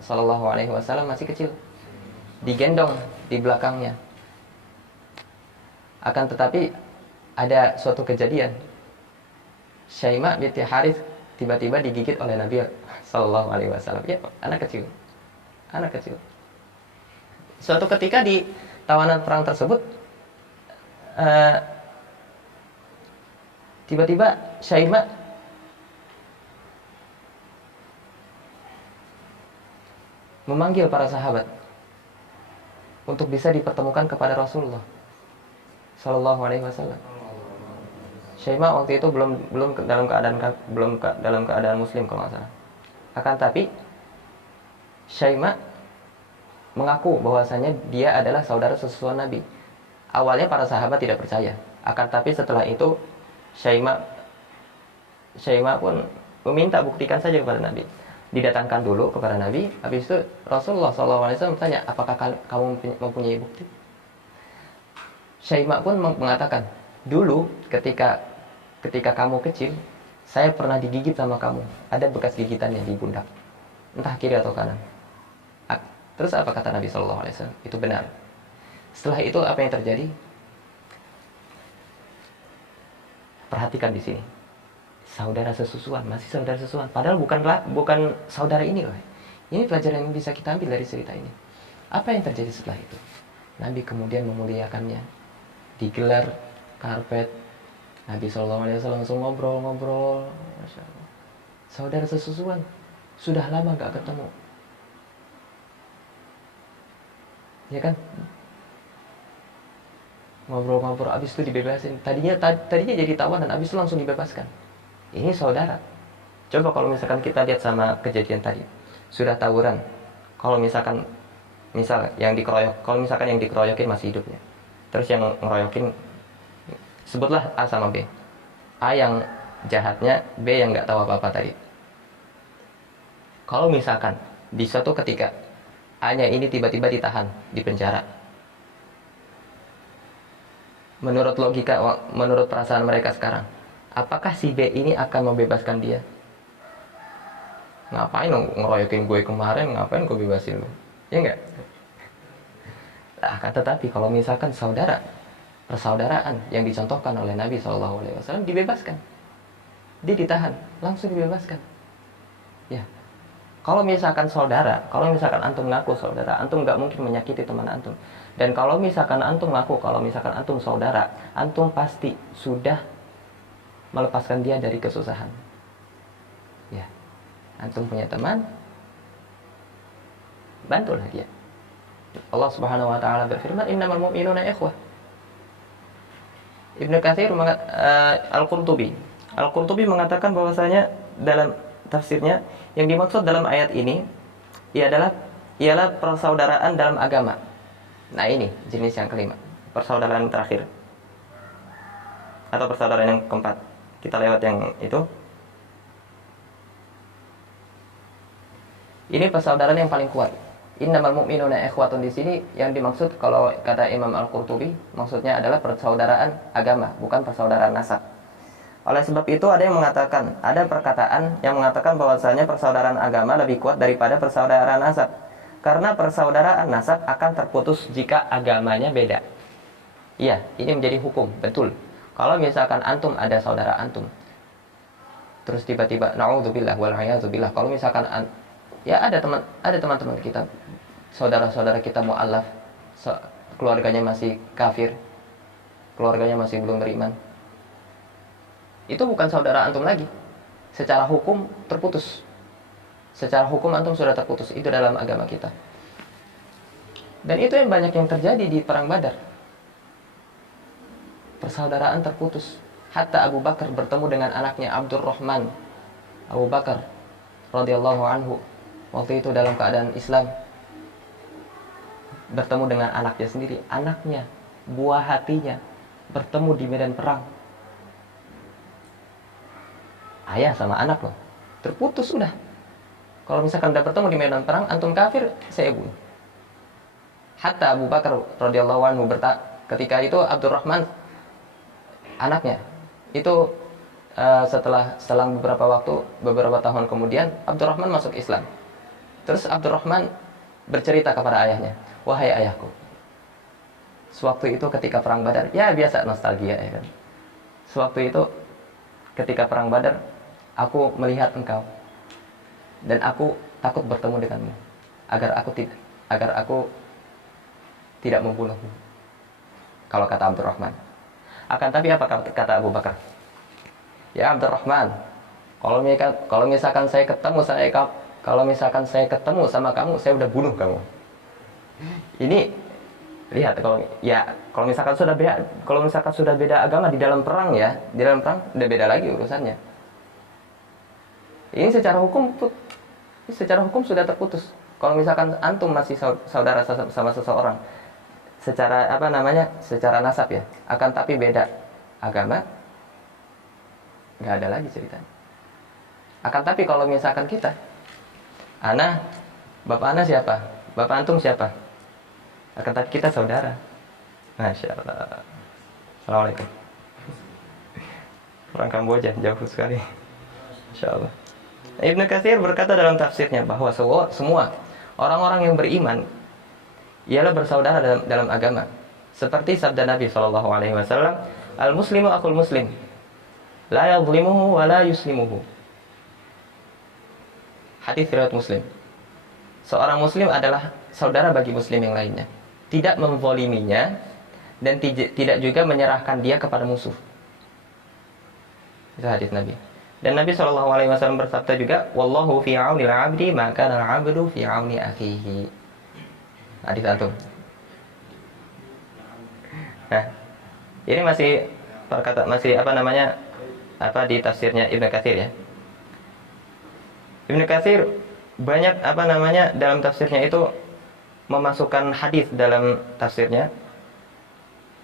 SAW masih kecil, digendong di belakangnya. Akan tetapi ada suatu kejadian, Syaimah binti Harith tiba-tiba digigit oleh Nabi SAW. Ya, anak kecil. Suatu ketika di tawanan perang tersebut, tiba-tiba Syaimah memanggil para sahabat untuk bisa dipertemukan kepada Rasulullah Sallallahu Alaihi Wasallam. Syaimah waktu itu belum dalam keadaan muslim kalau nggak salah. Akan tapi Syaimah mengaku bahwasanya dia adalah saudara sesusuan Nabi. Awalnya para sahabat tidak percaya. Akan tapi setelah itu Syaimah pun meminta buktikan saja kepada Nabi. Didatangkan dulu kepada Nabi. Habis itu Rasulullah SAW bertanya, apakah kamu mempunyai bukti? Syaimah pun mengatakan, dulu ketika kamu kecil, saya pernah digigit sama kamu. Ada bekas gigitannya di pundak, entah kiri atau kanan. Terus apa kata Nabi SAW? Itu benar. Setelah itu apa yang terjadi? Perhatikan di sini. Saudara sesusuan, masih saudara sesusuan. Padahal bukan saudara ini loh. Ini pelajaran yang bisa kita ambil dari cerita ini. Apa yang terjadi setelah itu? Nabi kemudian memuliakannya. Digelar karpet. Nabi SAW langsung ngobrol. Masya Allah. Saudara sesusuan, sudah lama gak ketemu. Ya kan? Ngobrol-ngobrol, abis itu dibebasin. Tadinya jadi tawanan, abis itu langsung dibebaskan. Ini saudara. Coba kalau misalkan kita lihat sama kejadian tadi, sudah tawuran. Kalau misalkan yang dikeroyokin masih hidupnya, Terus yang ngeroyokin, sebutlah A sama B. A yang jahatnya, B yang nggak tahu apa-apa tadi. Kalau misalkan di suatu ketika A-nya ini tiba-tiba ditahan di penjara, menurut logika, menurut perasaan mereka sekarang, apakah si B ini akan membebaskan dia? Ngapain lo ngeroyokin gue kemarin, ngapain gue bebasin lo? Ya enggak? Nah, akan tetapi kalau misalkan persaudaraan yang dicontohkan oleh Nabi SAW dibebaskan, dia ditahan, langsung dibebaskan. Ya, kalau misalkan antum ngaku saudara, antum nggak mungkin menyakiti teman antum. Dan kalau misalkan antum ngaku, kalau misalkan antum saudara, antum pasti sudah melepaskan dia dari kesusahan. Ya, antum punya teman, bantulah dia. Allah Subhanahu wa taala berfirman, "Innamal mu'minuna ikhwah." Ibnu Katsir Al-Qurtubi mengatakan bahwasanya dalam tafsirnya yang dimaksud dalam ayat ini ialah persaudaraan dalam agama. Nah, ini jenis yang kelima, persaudaraan terakhir atau persaudaraan yang keempat. Kita lewat yang itu. Ini persaudaraan yang paling kuat. Innamal mu'minuna ikhwatun, di sini yang dimaksud kalau kata Imam Al-Qurtubi maksudnya adalah persaudaraan agama, bukan persaudaraan nasab. Oleh sebab itu ada perkataan yang mengatakan bahwasanya persaudaraan agama lebih kuat daripada persaudaraan nasab. Karena persaudaraan nasab akan terputus jika agamanya beda. Iya, ini menjadi hukum, betul. Kalau misalkan antum ada saudara antum, terus tiba-tiba naudzubillah wal a'yadzubillah, kalau misalkan ada teman-teman kita, saudara-saudara kita mu'alaf, keluarganya masih kafir, keluarganya masih belum beriman, itu bukan saudara antum lagi. Secara hukum terputus. Secara hukum antum sudah terputus. Itu dalam agama kita. Dan itu yang banyak yang terjadi di perang Badar. Persaudaraan terputus. Hatta Abu Bakar bertemu dengan anaknya Abdurrahman. Abu Bakar radhiyallahu anhu waktu itu dalam keadaan Islam, bertemu dengan anaknya sendiri, anaknya, buah hatinya, bertemu di medan perang. Ayah sama anak loh, terputus sudah. Kalau misalkan udah bertemu di medan perang, antum kafir, saya bunuh. Hatta Abu Bakar radhiyallahu anhu ketika itu Abdurrahman anaknya itu setelah selang beberapa tahun kemudian Abdurrahman masuk Islam. Terus Abdurrahman bercerita kepada ayahnya, "Wahai ayahku, sewaktu itu ketika perang Badar," ya biasa nostalgia ya kan. "Sewaktu itu ketika perang Badar, aku melihat engkau dan aku takut bertemu denganmu agar aku tidak membunuhmu." Kalau kata Abdurrahman. Akan tapi apa kata Abu Bakar? "Ya Abdurrahman, kalau misalkan saya ketemu sama kamu, saya udah bunuh kamu." Ini lihat, kalau misalkan sudah beda agama di dalam perang udah beda lagi urusannya. Ini secara hukum sudah terputus. Kalau misalkan antum masih saudara sama seseorang secara nasab ya, akan tapi beda agama, nggak ada lagi ceritanya. Akan tapi kalau misalkan kita, bapak ana siapa? Bapak antum siapa? Akan tapi kita saudara. Masya Allah. Assalamualaikum. Orang Kamboja, jauh sekali. Masya Allah. Ibnu Katsir berkata dalam tafsirnya bahwa semua orang-orang yang beriman ialah bersaudara dalam agama. Seperti sabda Nabi SAW, "Al-muslimu akhul muslim, la yadhlimuhu wa la yuslimuhu." Hadis riwayat Muslim. Seorang muslim adalah saudara bagi muslim yang lainnya, tidak menzaliminya dan tidak juga menyerahkan dia kepada musuh. Itu hadis Nabi. Dan Nabi SAW bersabda juga, "Wallahu fi 'aunil 'abdi ma kana al-'abdu fi 'auni akhihi." Hadis antum. Nah, ini masih di tafsirnya Ibnu Katsir ya. Ibnu Katsir banyak dalam tafsirnya itu memasukkan hadis dalam tafsirnya.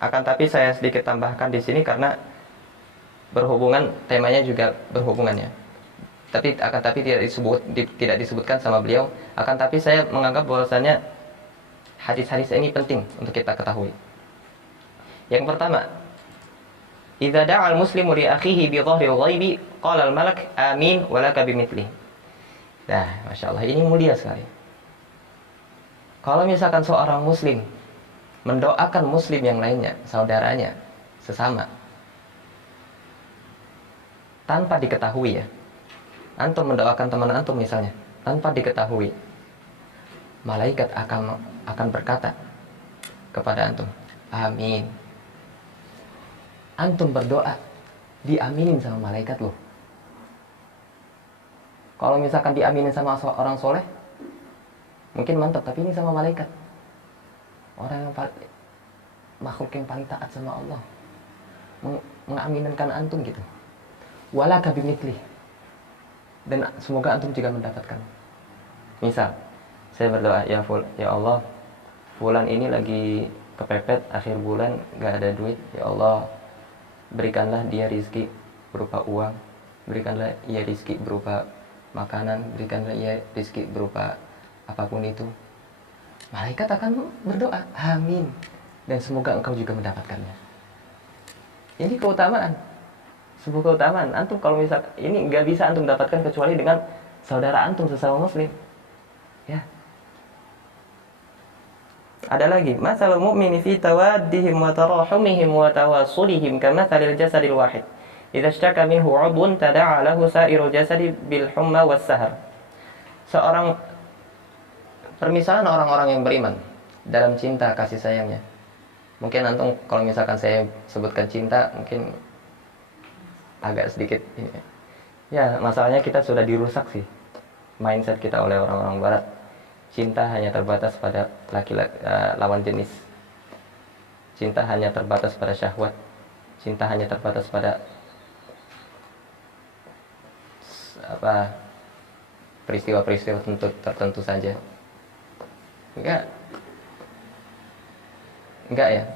Akan tapi saya sedikit tambahkan di sini karena berhubungan, temanya juga berhubungannya. Tapi tidak disebutkan sama beliau. Akan tapi saya menganggap bahwasanya hadis-hadis ini penting untuk kita ketahui. Yang pertama, idza da'a al-muslimu li akhihi bi dhahril ghaibi qala al-malak amin wa laka bimithli. Nah, Masya Allah, ini mulia sekali. Kalau misalkan seorang muslim mendoakan muslim yang lainnya, saudaranya, sesama, tanpa diketahui ya, antum mendoakan teman antum misalnya, tanpa diketahui, malaikat akan berkata kepada antum, amin. Antum berdoa, diaminin sama malaikat loh. Kalau misalkan diaminin sama orang soleh, mungkin mantap, tapi ini sama malaikat, orang yang makhluk yang paling taat sama Allah, mengaminkan antum gitu. Walaka bimithli, dan semoga antum juga mendapatkan. Misal saya berdoa, ya Allah, bulan ini lagi kepepet, akhir bulan gak ada duit, ya Allah, berikanlah dia rizki berupa uang, berikanlah ia rizki berupa makanan, berikanlah ia rizki berupa apapun itu. Malaikat akan berdoa, amin, dan semoga engkau juga mendapatkannya. Ini keutamaan, sebuah keutamaan. Antum kalau misal ini nggak bisa antum dapatkan kecuali dengan saudara antum sesama muslim. Ya. Ada lagi, masalul mu'mini fi tawaddihim wa tarahumihim wa tawasulihim kamathalil jasadil wahid. Idza ishtaka minhu 'udwun tada'a lahu sa'irul jasadi bil humma was sahar. Permisalan orang-orang yang beriman dalam cinta kasih sayangnya. Mungkin antum kalau misalkan saya sebutkan cinta mungkin agak sedikit ini. Ya, masalahnya kita sudah dirusak sih mindset kita oleh orang-orang barat. Cinta hanya terbatas pada laki-laki, lawan jenis. Cinta hanya terbatas pada syahwat. Cinta hanya terbatas pada peristiwa-peristiwa tertentu saja. Enggak ya.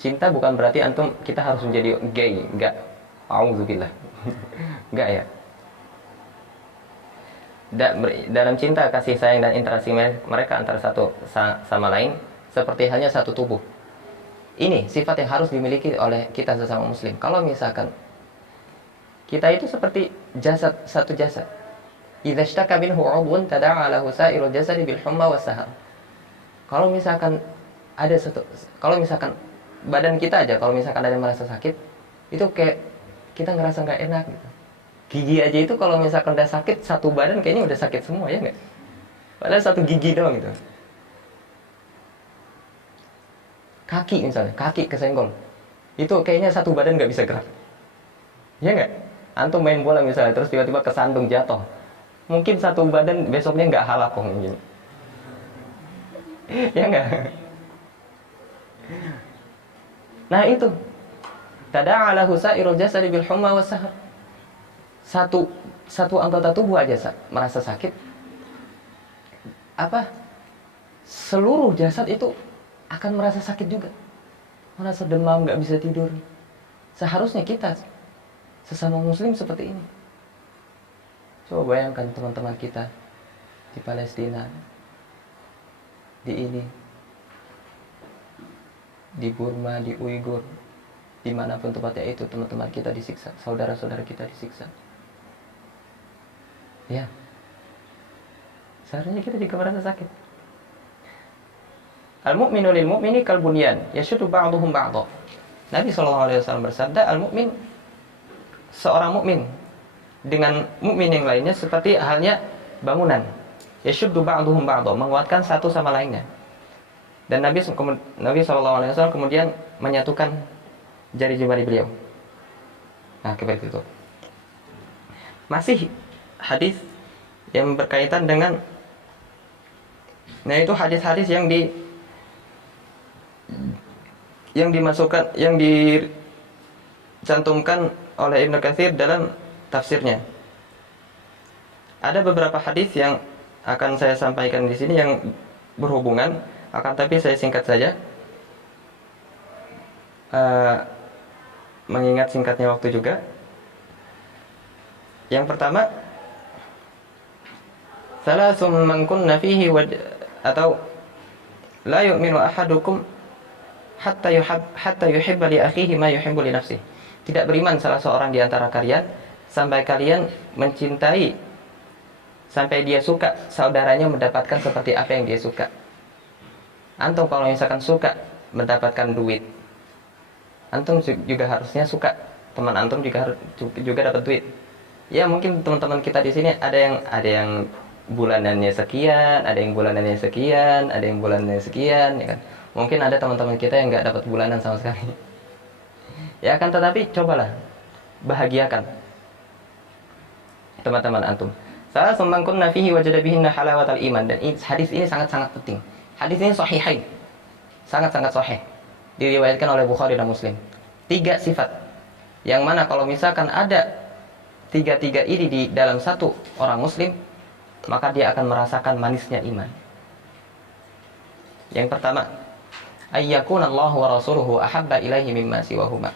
Cinta bukan berarti antum kita harus menjadi gay, enggak. Auzubillah. Enggak ya. Dalam cinta, kasih sayang dan interaksi mereka antara satu sama lain seperti halnya satu tubuh. Ini sifat yang harus dimiliki oleh kita sesama muslim. Kalau misalkan kita itu seperti jasad, satu jasad. Idza ishtaka minhu 'udwun tada'a lahu sa'irul jasadi bil humma was sahar. Kalau misalkan badan kita aja, kalau misalkan ada yang merasa sakit, itu kayak kita ngerasa nggak enak gitu. Gigi aja itu kalau misalkan udah sakit, satu badan kayaknya udah sakit semua, ya nggak? Padahal satu gigi doang gitu. Kaki misalnya, kaki kesenggol, itu kayaknya satu badan nggak bisa gerak, ya nggak? Antum main bola misalnya, terus tiba-tiba kesandung jatuh, mungkin satu badan besoknya nggak halakoh mungkin, ya nggak? Nah itu, tada'a lahu sa'irul jasadi bil humma was sahar. Satu anggota tubuh aja merasa sakit, seluruh jasad itu akan merasa sakit juga, merasa demam, nggak bisa tidur. Seharusnya kita sesama muslim seperti ini. Coba bayangkan teman-teman kita di Palestina, di Burma, di Uighur, dimanapun tempatnya itu, teman-teman kita disiksa, saudara-saudara kita disiksa. Ya, seharusnya kita juga merasa sakit. Al-mu'minu lil mu'mini kal bunyan yashuddu ba'duhum ba'dha. Nabi SAW bersabda, al-mu'min, seorang mukmin dengan mukmin yang lainnya seperti halnya bangunan. Yashuddu ba'duhum ba'dha, menguatkan satu sama lainnya. Dan Nabi SAW kemudian menyatukan jari jemari beliau. Nah, seperti itu. Masih hadis yang berkaitan dengan, nah itu hadis-hadis yang dicantumkan oleh Ibnu Katsir dalam tafsirnya. Ada beberapa hadis yang akan saya sampaikan di sini yang berhubungan, akan tapi saya singkat saja. mengingat singkatnya waktu juga. Yang pertama, salasun man kunna fihi atau la yu'minu ahadukum hatta yuhibba li akhihi ma yuhibbu li nafsihi. Tidak beriman salah seorang di antara kalian sampai kalian mencintai, sampai dia suka saudaranya mendapatkan seperti apa yang dia suka. Antum kalau misalkan suka mendapatkan duit, antum juga harusnya suka teman antum juga dapat duit. Ya mungkin teman-teman kita di sini ada yang bulanannya sekian, ada yang bulanannya sekian, ada yang bulanannya sekian, ya kan. Mungkin ada teman-teman kita yang nggak dapat bulanan sama sekali. Ya kan, tetapi cobalah bahagiakan teman-teman antum. Salah summan kunna fihi wajada bihinna halawatal iman. Dan hadis ini sangat-sangat penting. Hadis ini sahihain. Sangat-sangat sahih. Diriwayatkan oleh Bukhari dan Muslim. 3 sifat. Yang mana kalau misalkan ada 3 ini di dalam satu orang muslim, maka dia akan merasakan manisnya iman. Yang pertama, ayyakunallahu wa rasuluhu ahabba ilaihi mimma siwahuma.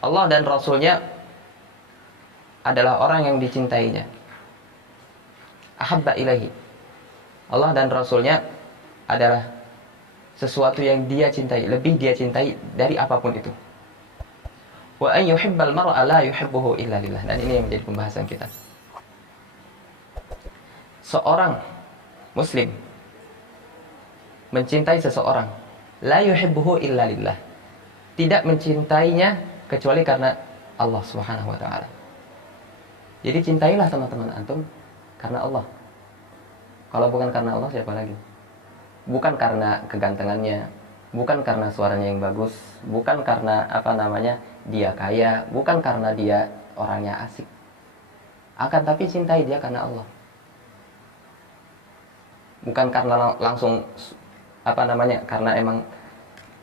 Allah dan Rasulnya adalah orang yang dicintainya. Ahabba ilaihi. Allah dan Rasulnya adalah sesuatu yang dia cintai, lebih dia cintai dari apapun itu. Wa an yuhibbal mar'a la yuhibbuhu illa lillah. Dan ini yang menjadi pembahasan kita. Seorang muslim mencintai seseorang, la yuhibbuhu illa lillah. Tidak mencintainya kecuali karena Allah Subhanahu wa taala. Jadi cintailah teman-teman antum karena Allah. Kalau bukan karena Allah, siapa lagi? Bukan karena kegantengannya, bukan karena suaranya yang bagus, bukan karena dia kaya, bukan karena dia orangnya asik. Akan tapi cintai dia karena Allah. Bukan karena langsung karena emang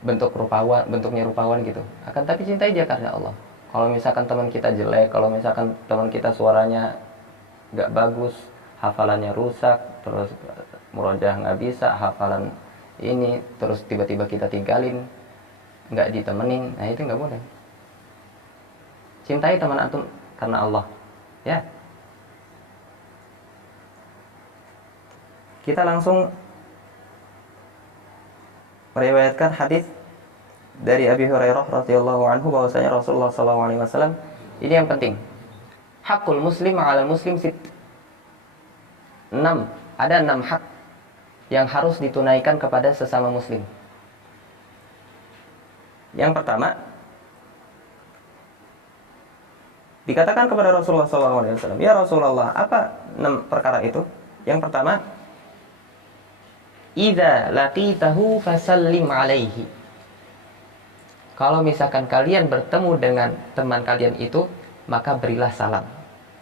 bentuknya rupawan gitu. Akan tapi cintai dia karena Allah. Kalau misalkan teman kita jelek, kalau misalkan teman kita suaranya gak bagus, hafalannya rusak, terus murojaah nggak bisa, hafalan ini, terus tiba-tiba kita tinggalin, nggak ditemenin, nah itu nggak boleh. Cintai teman antum karena Allah, ya. Kita langsung meriwayatkan hadis dari Abi Hurairah radhiyallahu anhu bahwasanya Rasulullah SAW ini yang penting. Hakul muslim 'alal muslim 6. Ada 6 hak yang harus ditunaikan kepada sesama muslim. Yang pertama, dikatakan kepada Rasulullah SAW, ya Rasulullah, apa 6 perkara itu? Yang pertama, idza laqitahu fasallim alaihi. Kalau misalkan kalian bertemu dengan teman kalian itu, maka berilah salam.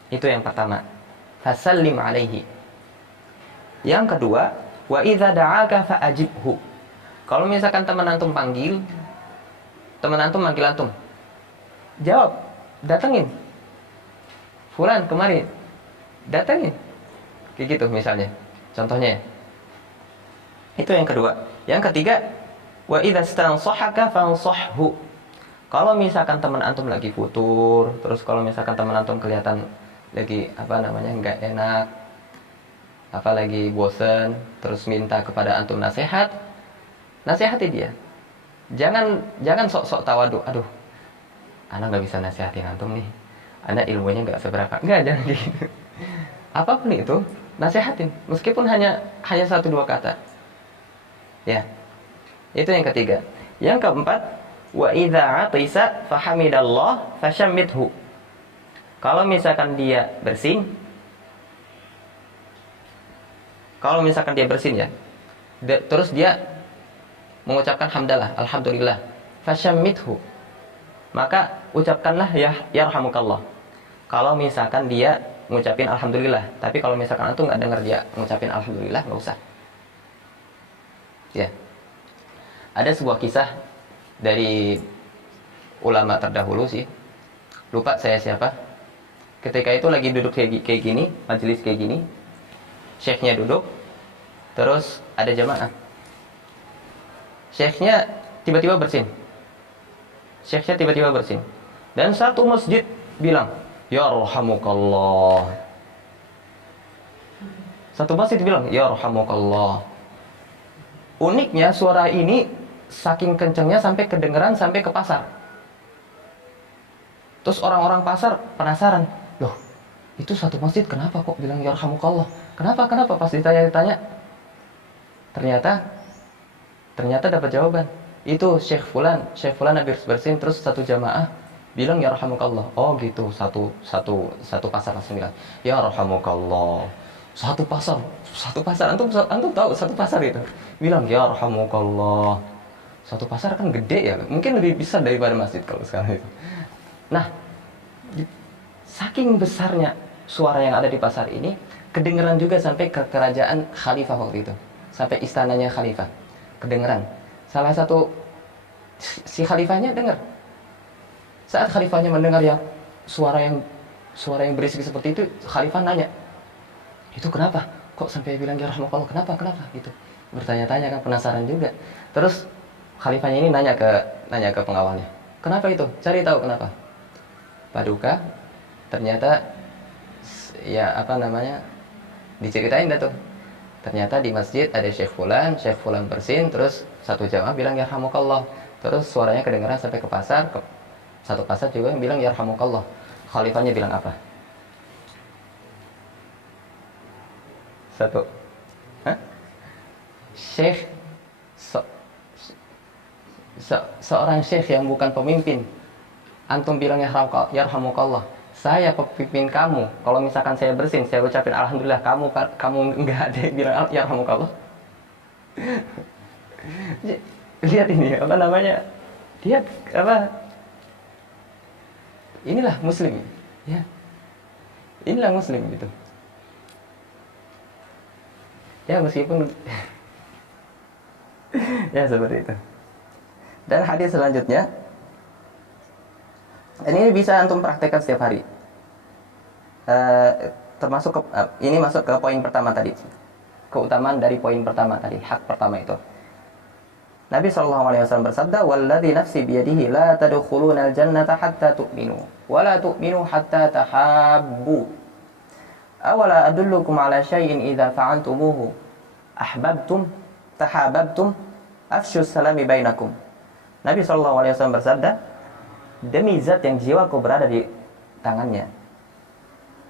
Itu yang pertama. Fasallim alaihi. Yang kedua, wa idza da'aka fa'ajibhu. Kalau misalkan teman antum panggil antum, jawab, datengin. Fulan kemari, datengin. Kayak gitu misalnya. Contohnya. Itu yang kedua. Yang ketiga, wa idza stansahaka fansahhu. Kalau misalkan teman antum lagi futur, terus kalau misalkan teman antum kelihatan lagi enggak enak, lagi bosen, terus minta kepada antum nasihati dia. Jangan sok-sok tawadu. Aduh, ana nggak bisa nasihatin antum nih, ana ilmunya nggak seberapa. Nggak, jangan gitu. Apapun itu, nasihatin, meskipun hanya 1-2 kata. Ya, itu yang ketiga. Yang keempat, wa idza atisa fahamidallah fashammidhu. Kalau misalkan dia bersin ya, terus dia mengucapkan hamdalah, alhamdulillah, fashammidhu, maka ucapkanlah ya yarhamukallah. Kalau misalkan dia ngucapin alhamdulillah, tapi kalau misalkan antum nggak dengar dia ngucapin alhamdulillah, nggak usah. Ya, ada sebuah kisah dari ulama terdahulu sih, lupa saya siapa. Ketika itu lagi duduk kayak gini, majelis kayak gini, syekhnya duduk, terus ada jamaah. Syekhnya tiba-tiba bersin. Syekhnya tiba-tiba bersin. Dan satu masjid bilang, "Ya rahamukallah." Satu masjid bilang, "Ya rahamukallah." Uniknya suara ini saking kencengnya sampai kedengeran sampai ke pasar. Terus orang-orang pasar penasaran, "Loh, itu satu masjid kenapa kok bilang ya rahamukallah? Kenapa? Pas ditanya-tanya, ternyata dapat jawaban. Itu Syekh Fulan habis bersin terus satu jamaah bilang ya rahamukallah. Oh gitu, satu pasar langsung bilang ya rahamukallah. Satu pasar antum tahu satu pasar itu bilang ya rahamukallah. Satu pasar kan gede ya, mungkin lebih besar daripada masjid kalau sekarang itu. Nah, saking besarnya suara yang ada di pasar ini, kedengeran juga sampai ke kerajaan khalifah waktu itu, sampai istananya khalifah kedengeran. Salah satu si khalifahnya dengar. Saat khalifahnya mendengar suara yang berisik seperti itu, khalifah nanya, "Itu kenapa? Kok sampai bilang ya rahmatullah? Kenapa?" Gitu. Bertanya-tanya kan, penasaran juga. Terus khalifahnya ini nanya ke pengawalnya, "Kenapa itu? Cari tahu kenapa." Paduka ternyata diceritain dah tuh. Ternyata di masjid ada Syekh Fulan bersin, terus satu jamaah bilang yarhamukallah. Terus suaranya kedengaran sampai ke pasar, satu pasar juga yang bilang yarhamukallah. Khalifahnya bilang apa? Satu. Hah? Syekh seorang syekh yang bukan pemimpin. Antum bilang yarhamukallah. Saya pemimpin kamu. Kalau misalkan saya bersin, saya ucapin alhamdulillah, kamu enggak ada yang bilang yarhamukallah. Lihat ini Lihat inilah muslim ya. Inilah muslim gitu. Ya meskipun ya seperti itu. Dan hadis selanjutnya, ini bisa antum praktekkan setiap hari. Ini masuk ke poin pertama tadi. Keutamaan dari poin pertama tadi, hak pertama itu. Nabi SAW bersabda, "Walladzi nafsi biyadihi la tadkhulunal jannata hatta tu'minu, wa la tu'minu hatta tahabbu. Awala adullukum ala syai'in idza fa'altumuhu tahabbtum, afshus salami bainakum." Nabi SAW bersabda, "Demi zat yang jiwaku berada di tangannya,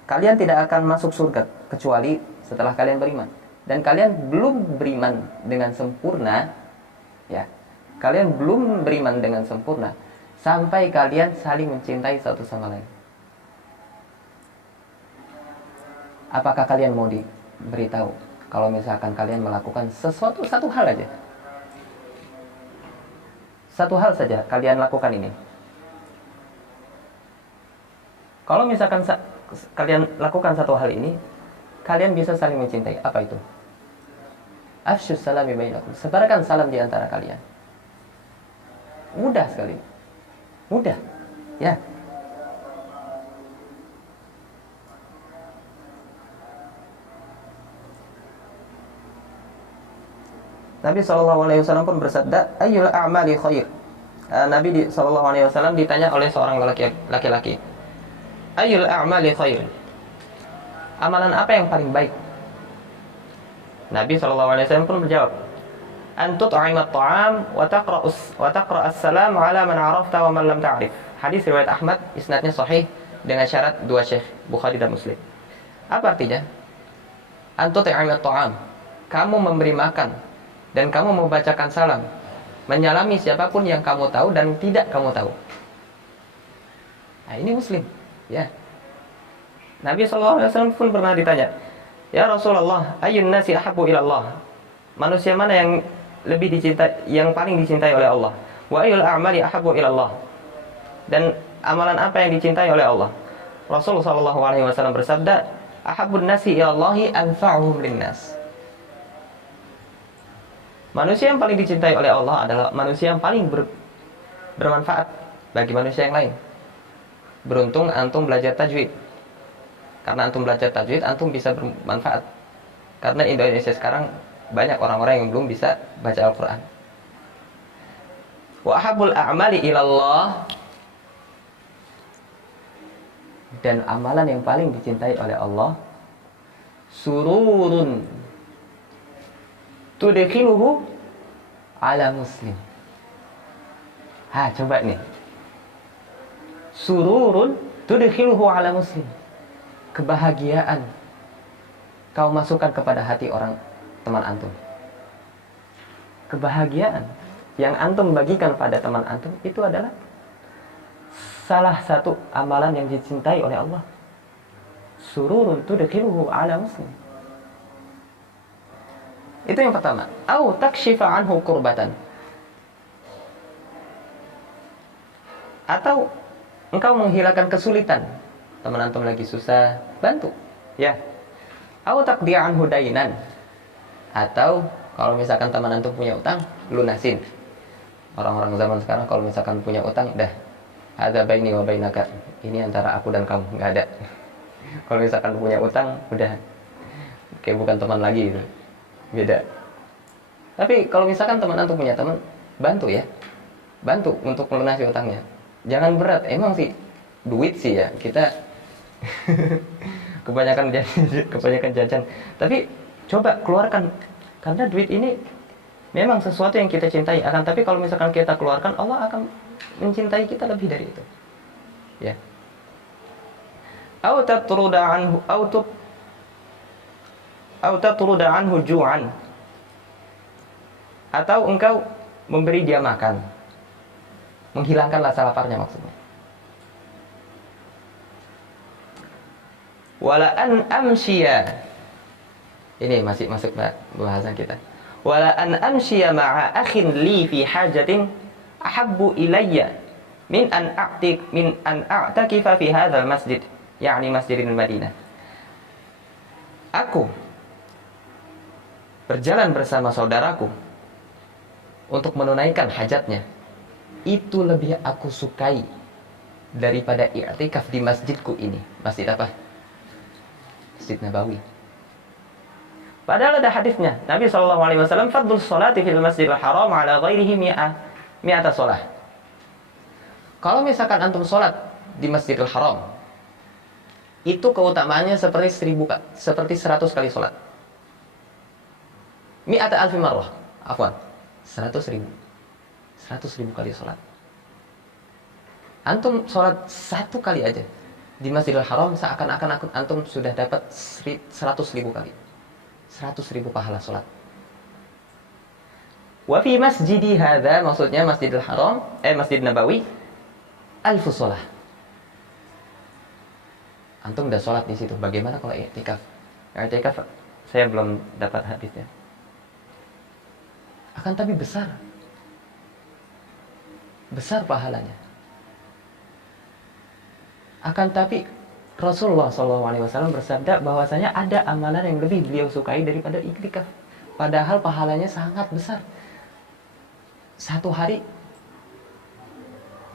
kalian tidak akan masuk surga kecuali setelah kalian beriman. Dan kalian belum beriman dengan sempurna, ya. Kalian belum beriman dengan sempurna sampai kalian saling mencintai satu sama lain." Apakah kalian mau diberitahu kalau misalkan kalian melakukan satu hal aja? Satu hal saja kalian lakukan ini. Kalau misalkan kalian lakukan satu hal ini, kalian bisa saling mencintai. Apa itu? Afshus salami bainakum. Sebarkan salam di antara kalian. Mudah sekali. Mudah. Ya. Nabi SAW pun bersabda, "Ayyul a'mali khair." Nabi SAW ditanya oleh seorang laki-laki, "Ayyul a'mali khair?" Amalan apa yang paling baik? Nabi SAW pun menjawab, "An tut'imat ta'am wa taqra'as salam 'ala man 'arafta wa man lam ta'rif." Hadis riwayat Ahmad, isnadnya sahih dengan syarat dua syekh, Bukhari dan Muslim. Apa artinya? An tut'imat ta'am, kamu memberi makan dan kamu membacakan salam, menyalami siapapun yang kamu tahu dan tidak kamu tahu. Nah, ini muslim, ya. Nabi SAW pun pernah ditanya, "Ya Rasulullah, ayyun nasi ahabbu ilallah?" Manusia mana yang lebih dicintai, yang paling dicintai oleh Allah? Wa ayyul a'mali ahabbu ilallah? Dan amalan apa yang dicintai oleh Allah? Rasulullah SAW bersabda, "Ahabbun nasi ilallahi anfa'uhum linnas." Manusia yang paling dicintai oleh Allah adalah manusia yang paling bermanfaat bagi manusia yang lain. Beruntung antum belajar tajwid. Karena antum belajar tajwid, antum bisa bermanfaat. Karena Indonesia sekarang banyak orang-orang yang belum bisa baca Al-Quran. Wa ahabbul a'mali ilallah, dan amalan yang paling dicintai oleh Allah, sururun tudkhiluhu ala muslim. Coba nih. Sururun tudkhiluhu ala muslim. Kebahagiaan kau masukkan kepada hati orang teman antum. Kebahagiaan yang antum bagikan pada teman antum itu adalah salah satu amalan yang dicintai oleh Allah. Sururun tudkhiluhu ala muslim. Itu yang pertama. Au takshifa anhu kurbatan. Atau engkau menghilangkan kesulitan. Teman antum lagi susah, bantu. Ya. Au taqdi anhu dainan. Atau kalau misalkan teman antum punya utang, lunasin. Orang-orang zaman sekarang kalau misalkan punya utang, dah, ada baini wa bainaka. Ini antara aku dan kamu, nggak ada. Kalau misalkan punya utang, udah kayak bukan teman lagi gitu. Beda. Tapi kalau misalkan teman antum punya teman, bantu ya. Bantu untuk melunasi utangnya. Jangan berat. Emang sih duit sih ya, kita kebanyakan jajan. Tapi coba keluarkan, karena duit ini memang sesuatu yang kita cintai. Akan tapi kalau misalkan kita keluarkan, Allah akan mencintai kita lebih dari itu. Ya. Au tatruda anhu ju'an. Atau engkau memberi dia makan. Menghilangkan rasa laparnya maksudnya. Wala an amshiya. Ini masih masuk bahasan kita. Wala an amshiya ma'a akhin li fi hajatin ahabbu ilayya min an a'takifa fi hadzal masjid, yakni Masjidil Madinah. Aku berjalan bersama saudaraku untuk menunaikan hajatnya, itu lebih aku sukai daripada i'tikaf di masjidku ini. Masjid apa? Masjid Nabawi. Padahal ada hadisnya. Nabi SAW, fadlul sholati fil masjidil haram ala ghairihi mi'ata sholah. Kalau misalkan antum sholat di Masjidil Haram, itu keutamaannya seperti 100 kali sholat. Mi'ata alfi marrah. Afwan, 100.000 kali sholat. Antum sholat 1 kali aja di Masjidil Haram, seakan-akan antum sudah dapat 100.000 kali. 100.000 pahala sholat. Wa fi masjidi hadza, maksudnya Masjidil Haram, Masjid Nabawi, alfu sholah. Antum udah sholat di situ. Bagaimana kalau i'tikaf? I'tikaf saya belum dapat hadisnya. Akan tapi besar pahalanya. Akan tapi Rasulullah SAW bersabda bahwasanya ada amalan yang lebih beliau sukai daripada i'tikaf. Padahal pahalanya sangat besar. Satu hari,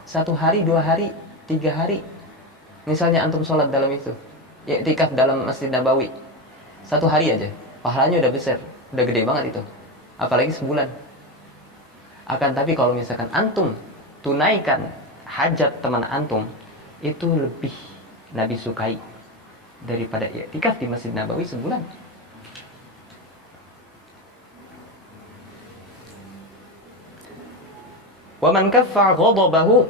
2 hari, 3 hari. Misalnya antum sholat dalam itu, i'tikaf dalam Masjid Nabawi, 1 hari aja, pahalanya udah besar, udah gede banget itu. Apalagi sebulan. Akan tapi kalau misalkan antum tunaikan hajat teman antum, itu lebih Nabi sukai daripada i'tikaf di Masjid Nabawi sebulan. Wa man kaffa ghadabahu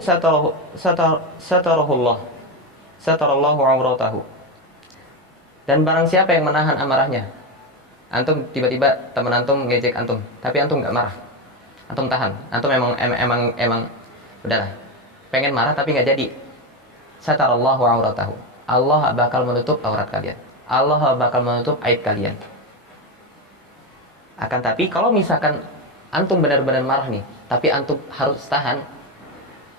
satarallahu auratahu. Dan barang siapa yang menahan amarahnya. Antum tiba-tiba teman antum ngejek antum, tapi antum enggak marah. Antum tahan. Antum emang udahlah. Pengen marah tapi enggak jadi. Satarallahu auratahu. Allah bakal menutup aurat kalian. Allah bakal menutup aib kalian. Akan tapi kalau misalkan antum benar-benar marah nih, tapi antum harus tahan.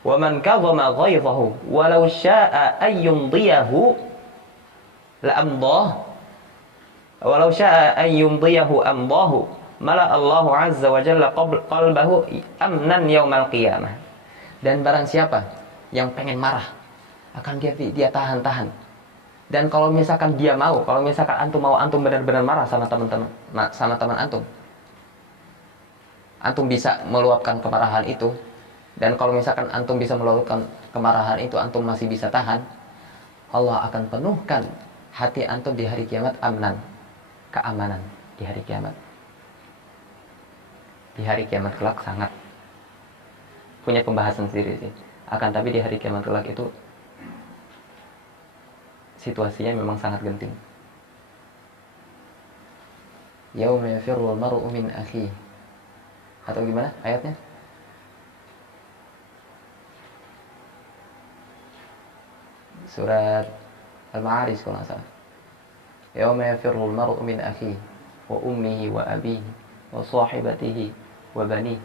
Wa man kadhama ghayzahu walau syaa'a ayyumdiyahu la'amdah. Walau syaa'a ayyumdiyahu amdahu mala Allahu azza wa jalla qalbahu amnan yaumal qiyamah. Dan barang siapa yang pengen marah, akan dia tahan-tahan. Dan kalau misalkan dia mau, kalau misalkan antum benar-benar marah sama teman antum bisa meluapkan kemarahan itu, Dan kalau misalkan antum bisa melakukan kemarahan itu, antum masih bisa tahan, Allah akan penuhkan hati antum di hari kiamat amnan, keamanan di hari kiamat. Di hari kiamat kelak sangat punya pembahasan sendiri sih. Akan tapi di hari kiamat kelak itu situasinya memang sangat genting. Yauma yafirrul mar'u min akhihi. Atau gimana ayatnya? Surat Al-Ma'arij kalau nggak salah. Yauma yafirrul mar'u min akhihi wa ummihi wa abihi wa sahibatihi wa banihi.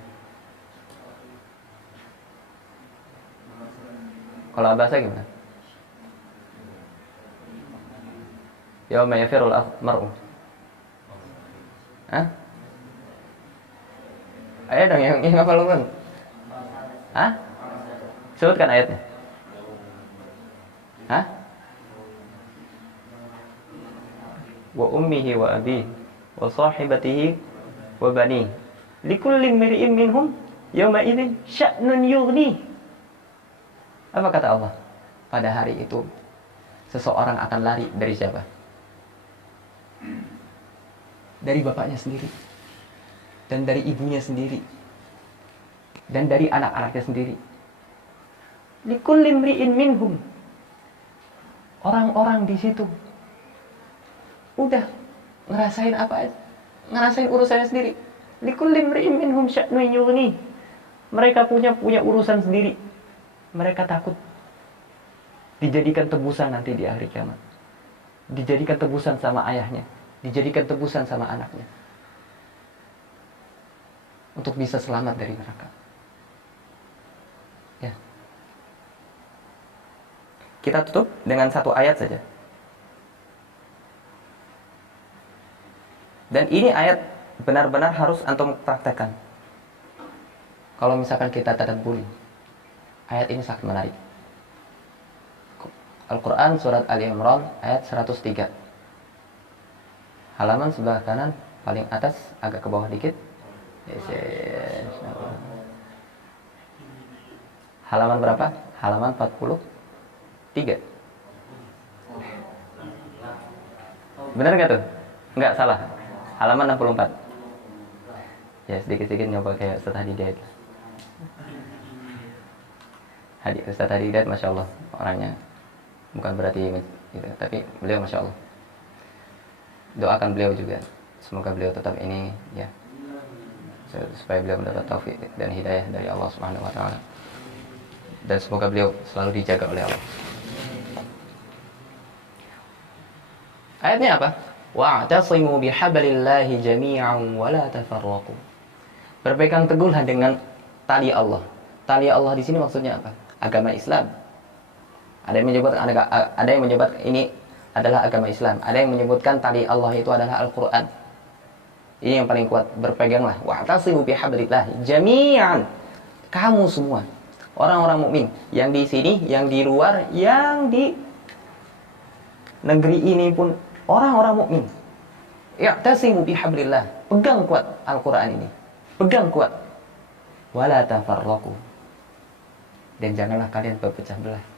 Kalau bahasa gimana? Yauma yafirrul mar'u. Hah? Ayo dong yang hafal lu kan? Hah? Sebutkan ayatnya. Hah? Wa ummihi wa abihi wa sahibatihi wa bani. Likulli imri'in minhum yawma idzin sya'nun yughni. Apa kata Allah? Pada hari itu seseorang akan lari dari siapa? Dari bapaknya sendiri, dan dari ibunya sendiri, dan dari anak-anaknya sendiri. Likulli imri'in minhum. Orang-orang di situ udah ngerasain apa aja, ngerasain urusannya sendiri. Likulli imri'in minhum sya'nun yughni. Mereka punya urusan sendiri. Mereka takut dijadikan tebusan nanti di akhir kiamat. Dijadikan tebusan sama ayahnya, dijadikan tebusan sama anaknya, untuk bisa selamat dari neraka. Ya. Kita tutup dengan satu ayat saja. Dan ini ayat benar-benar harus antum praktekkan. Kalau misalkan kita tadabburi, ayat ini sangat menarik. Al-Quran surat Ali Imran ayat 103. Halaman sebelah kanan paling atas, agak ke bawah dikit. Halaman berapa? Halaman 43. Benar gak tuh? Enggak, salah. Halaman 64. Ya, sedikit-sedikit nyoba kayak Ustaz Hidayat. Ustaz Hidayat Masya Allah orangnya. Bukan berarti gitu, tapi beliau Masya Allah. Doakan beliau juga, semoga beliau tetap ini ya, supaya beliau mendapat taufik dan hidayah dari Allah Subhanahu wa taala. Dan semoga beliau selalu dijaga oleh Allah. Ayatnya apa? Wa'tasimu bihablillahi jami'an wa la tafarraqu. Berpegang teguhlah dengan tali Allah. Tali Allah di sini maksudnya apa? Agama Islam. Ada yang menyebut ini adalah agama Islam. Ada yang menyebutkan tali Allah itu adalah Al-Quran. Ini yang paling kuat. Berpeganglah. Wa'tasimu bihablillahi jami'an. Kamu semua orang-orang mukmin yang di sini, yang di luar, yang di negeri ini pun orang-orang mukmin. I'tasimu bihablillah. Pegang kuat Al-Quran ini. Pegang kuat. Wala tafarraqu. Dan janganlah kalian berpecah belah.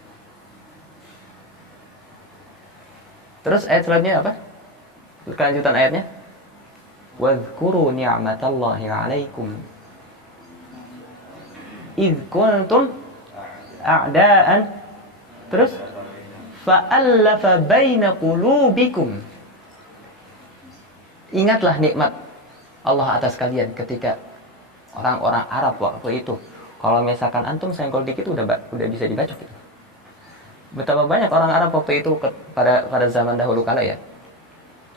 Terus ayat selanjutnya apa? Kelanjutan ayatnya. Wadhkuru ni'matallahi 'alaikum idh kuntum a'da'an. Terus fa'allafa baina qulubikum. Ingatlah nikmat Allah atas kalian ketika orang-orang Arab waktu itu. Kalau misalkan antum senggol dikit udah bisa dibacok gitu. Betapa banyak orang Arab waktu itu pada zaman dahulu kala ya.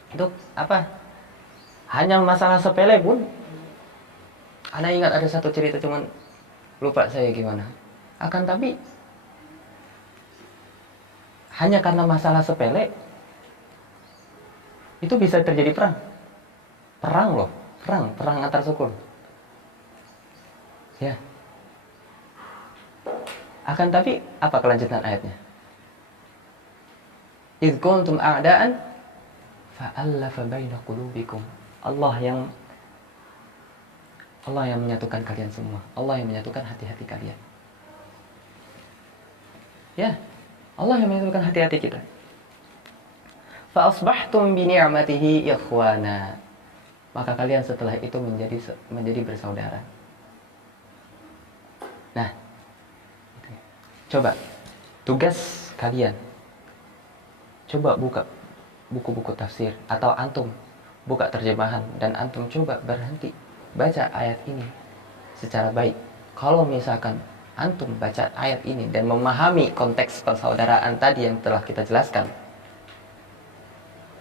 Itu apa? Hanya masalah sepele pun. Ana ingat ada satu cerita, cuman lupa saya gimana. Akan tapi hanya karena masalah sepele itu bisa terjadi perang. Perang loh, perang antar suku. Ya. Akan tapi apa kelanjutan ayatnya? Idh kuntum a'da'an fa'allafa baina qulubikum. Allah yang menyatukan kalian semua. Allah yang menyatukan hati-hati kalian. Ya, Allah yang menentukan hati-hati kita. Fa asbahtum bi ni'matihi ikhwana. Maka kalian setelah itu menjadi bersaudara. Nah, coba tugas kalian, coba buka buku-buku tafsir atau antum buka terjemahan dan antum coba berhenti baca ayat ini secara baik. Kalau misalkan antum baca ayat ini dan memahami konteks persaudaraan tadi yang telah kita jelaskan,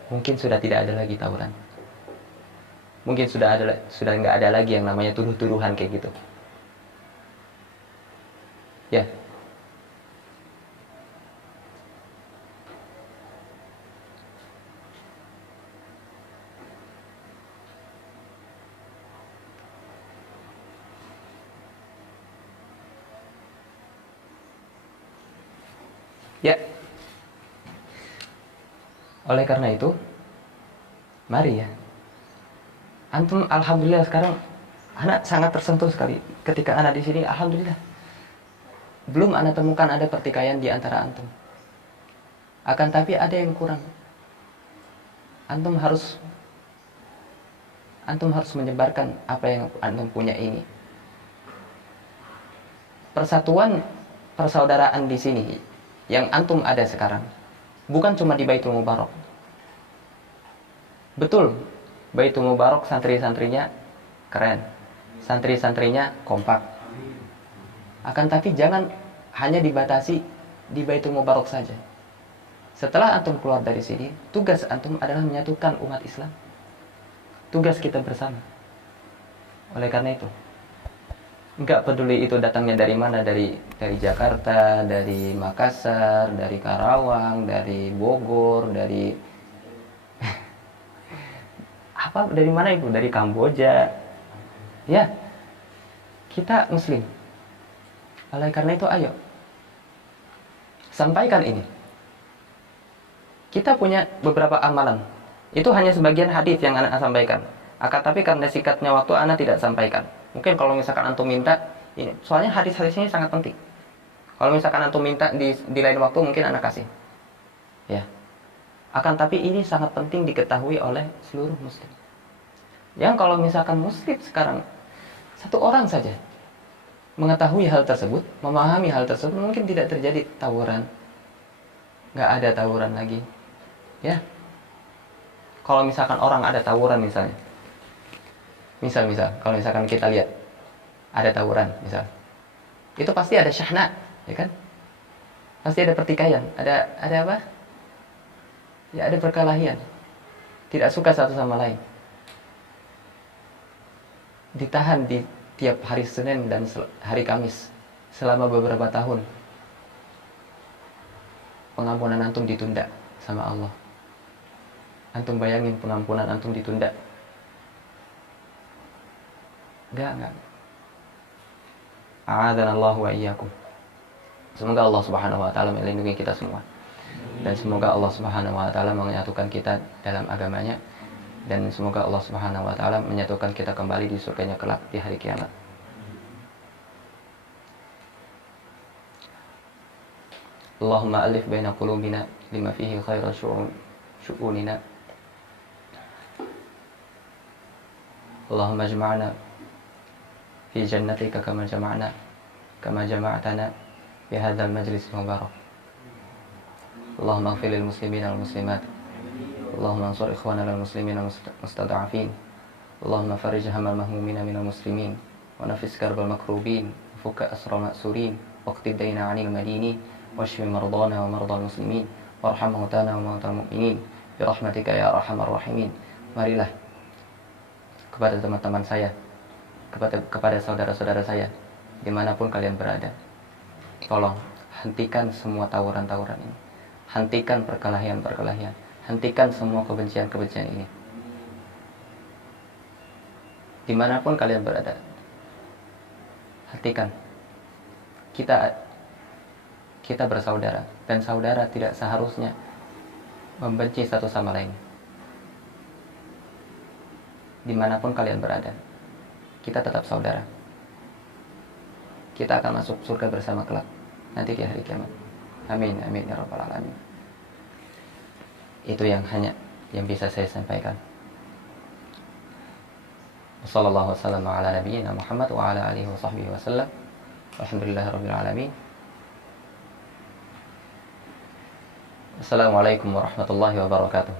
mungkin sudah tidak ada lagi tawuran. Mungkin sudah nggak ada lagi yang namanya tuduh-tuduhan kayak gitu. Ya. Ya. Oleh karena itu, mari ya. Antum alhamdulillah sekarang anak sangat tersentuh sekali ketika anak di sini, alhamdulillah. Belum anak temukan ada pertikaian di antara antum. Akan tapi ada yang kurang. Antum harus menyebarkan apa yang antum punya ini. Persatuan persaudaraan di sini yang antum ada sekarang bukan cuma di Baitul Mubarak. Betul, Baitul Mubarak santri-santrinya keren, santri-santrinya kompak. Akan tapi jangan hanya dibatasi di Baitul Mubarak saja. Setelah antum keluar dari sini, tugas antum adalah menyatukan umat Islam. Tugas kita bersama. Oleh karena itu, nggak peduli itu datangnya dari mana, dari Jakarta, dari Makassar, dari Karawang, dari Bogor, dari apa, dari mana itu, dari Kamboja. Ya, kita Muslim. Oleh karena itu, ayo sampaikan ini. Kita punya beberapa amalan. Itu hanya sebagian hadis yang anak sampaikan. Akan tapi karena sikatnya waktu, anak tidak sampaikan. Mungkin kalau misalkan antum minta ini, soalnya hadis-hadis ini sangat penting. Kalau misalkan antum minta di lain waktu, mungkin anak kasih. Ya. Akan tapi ini sangat penting diketahui oleh seluruh muslim. Yang kalau misalkan muslim sekarang satu orang saja mengetahui hal tersebut, memahami hal tersebut, mungkin tidak terjadi tawuran. Nggak ada tawuran lagi. Ya. Kalau misalkan orang ada tawuran misalnya. Misal, kalau misalkan kita lihat ada tawuran, misal, itu pasti ada syahna, ya kan? Pasti ada pertikaian, ada apa? Ya, ada perkelahian. Tidak suka satu sama lain. Ditahan di tiap hari Senin dan hari Kamis selama beberapa tahun. Pengampunan antum ditunda sama Allah. Antum bayangin pengampunan antum ditunda. Enggak. A'adhanallahu wa iyyakum. Semoga Allah Subhanahu wa taala melindungi kita semua. Dan semoga Allah Subhanahu wa taala menyatukan kita dalam agamanya, dan semoga Allah Subhanahu wa taala menyatukan kita kembali di surganya kelak di hari kiamat. Allahumma alif baina qulubina lima fihi khairu syu'unina. Allahumma jama'na fi jannatika kama jama'tana fi hadzal majlis mubarak. Allahumma ighfir lil muslimina wal muslimat. Allahumma ansur ikhwana lil muslimina mustada'afin. Allahumma farij hamal mahmumina minal muslimin wa nafis karbal makrubin wa fukka asra ma'surin waqtid dayna 'anil madinin washfi mardana wa mardal muslimin warham mautana wa mautal mu'minin bi rahmatika ya arhamar rahimin. Marilah kepada teman-teman saya, kepada saudara-saudara saya dimanapun kalian berada, tolong hentikan semua tawuran-tawuran ini, hentikan perkelahian-perkelahian, hentikan semua kebencian-kebencian ini dimanapun kalian berada. Hentikan. Kita bersaudara, dan saudara tidak seharusnya membenci satu sama lain. Dimanapun kalian berada, kita tetap saudara. Kita akan masuk surga bersama kelak nanti di hari kiamat. Amin, amin ya rabbal alamin. Itu yang bisa saya sampaikan. Wassallallahu wasallam ala nabiyyina Muhammad wa ala alihi wa sahbihi wasallam. Alhamdulillahirabbil alamin. Assalamualaikum warahmatullahi wabarakatuh.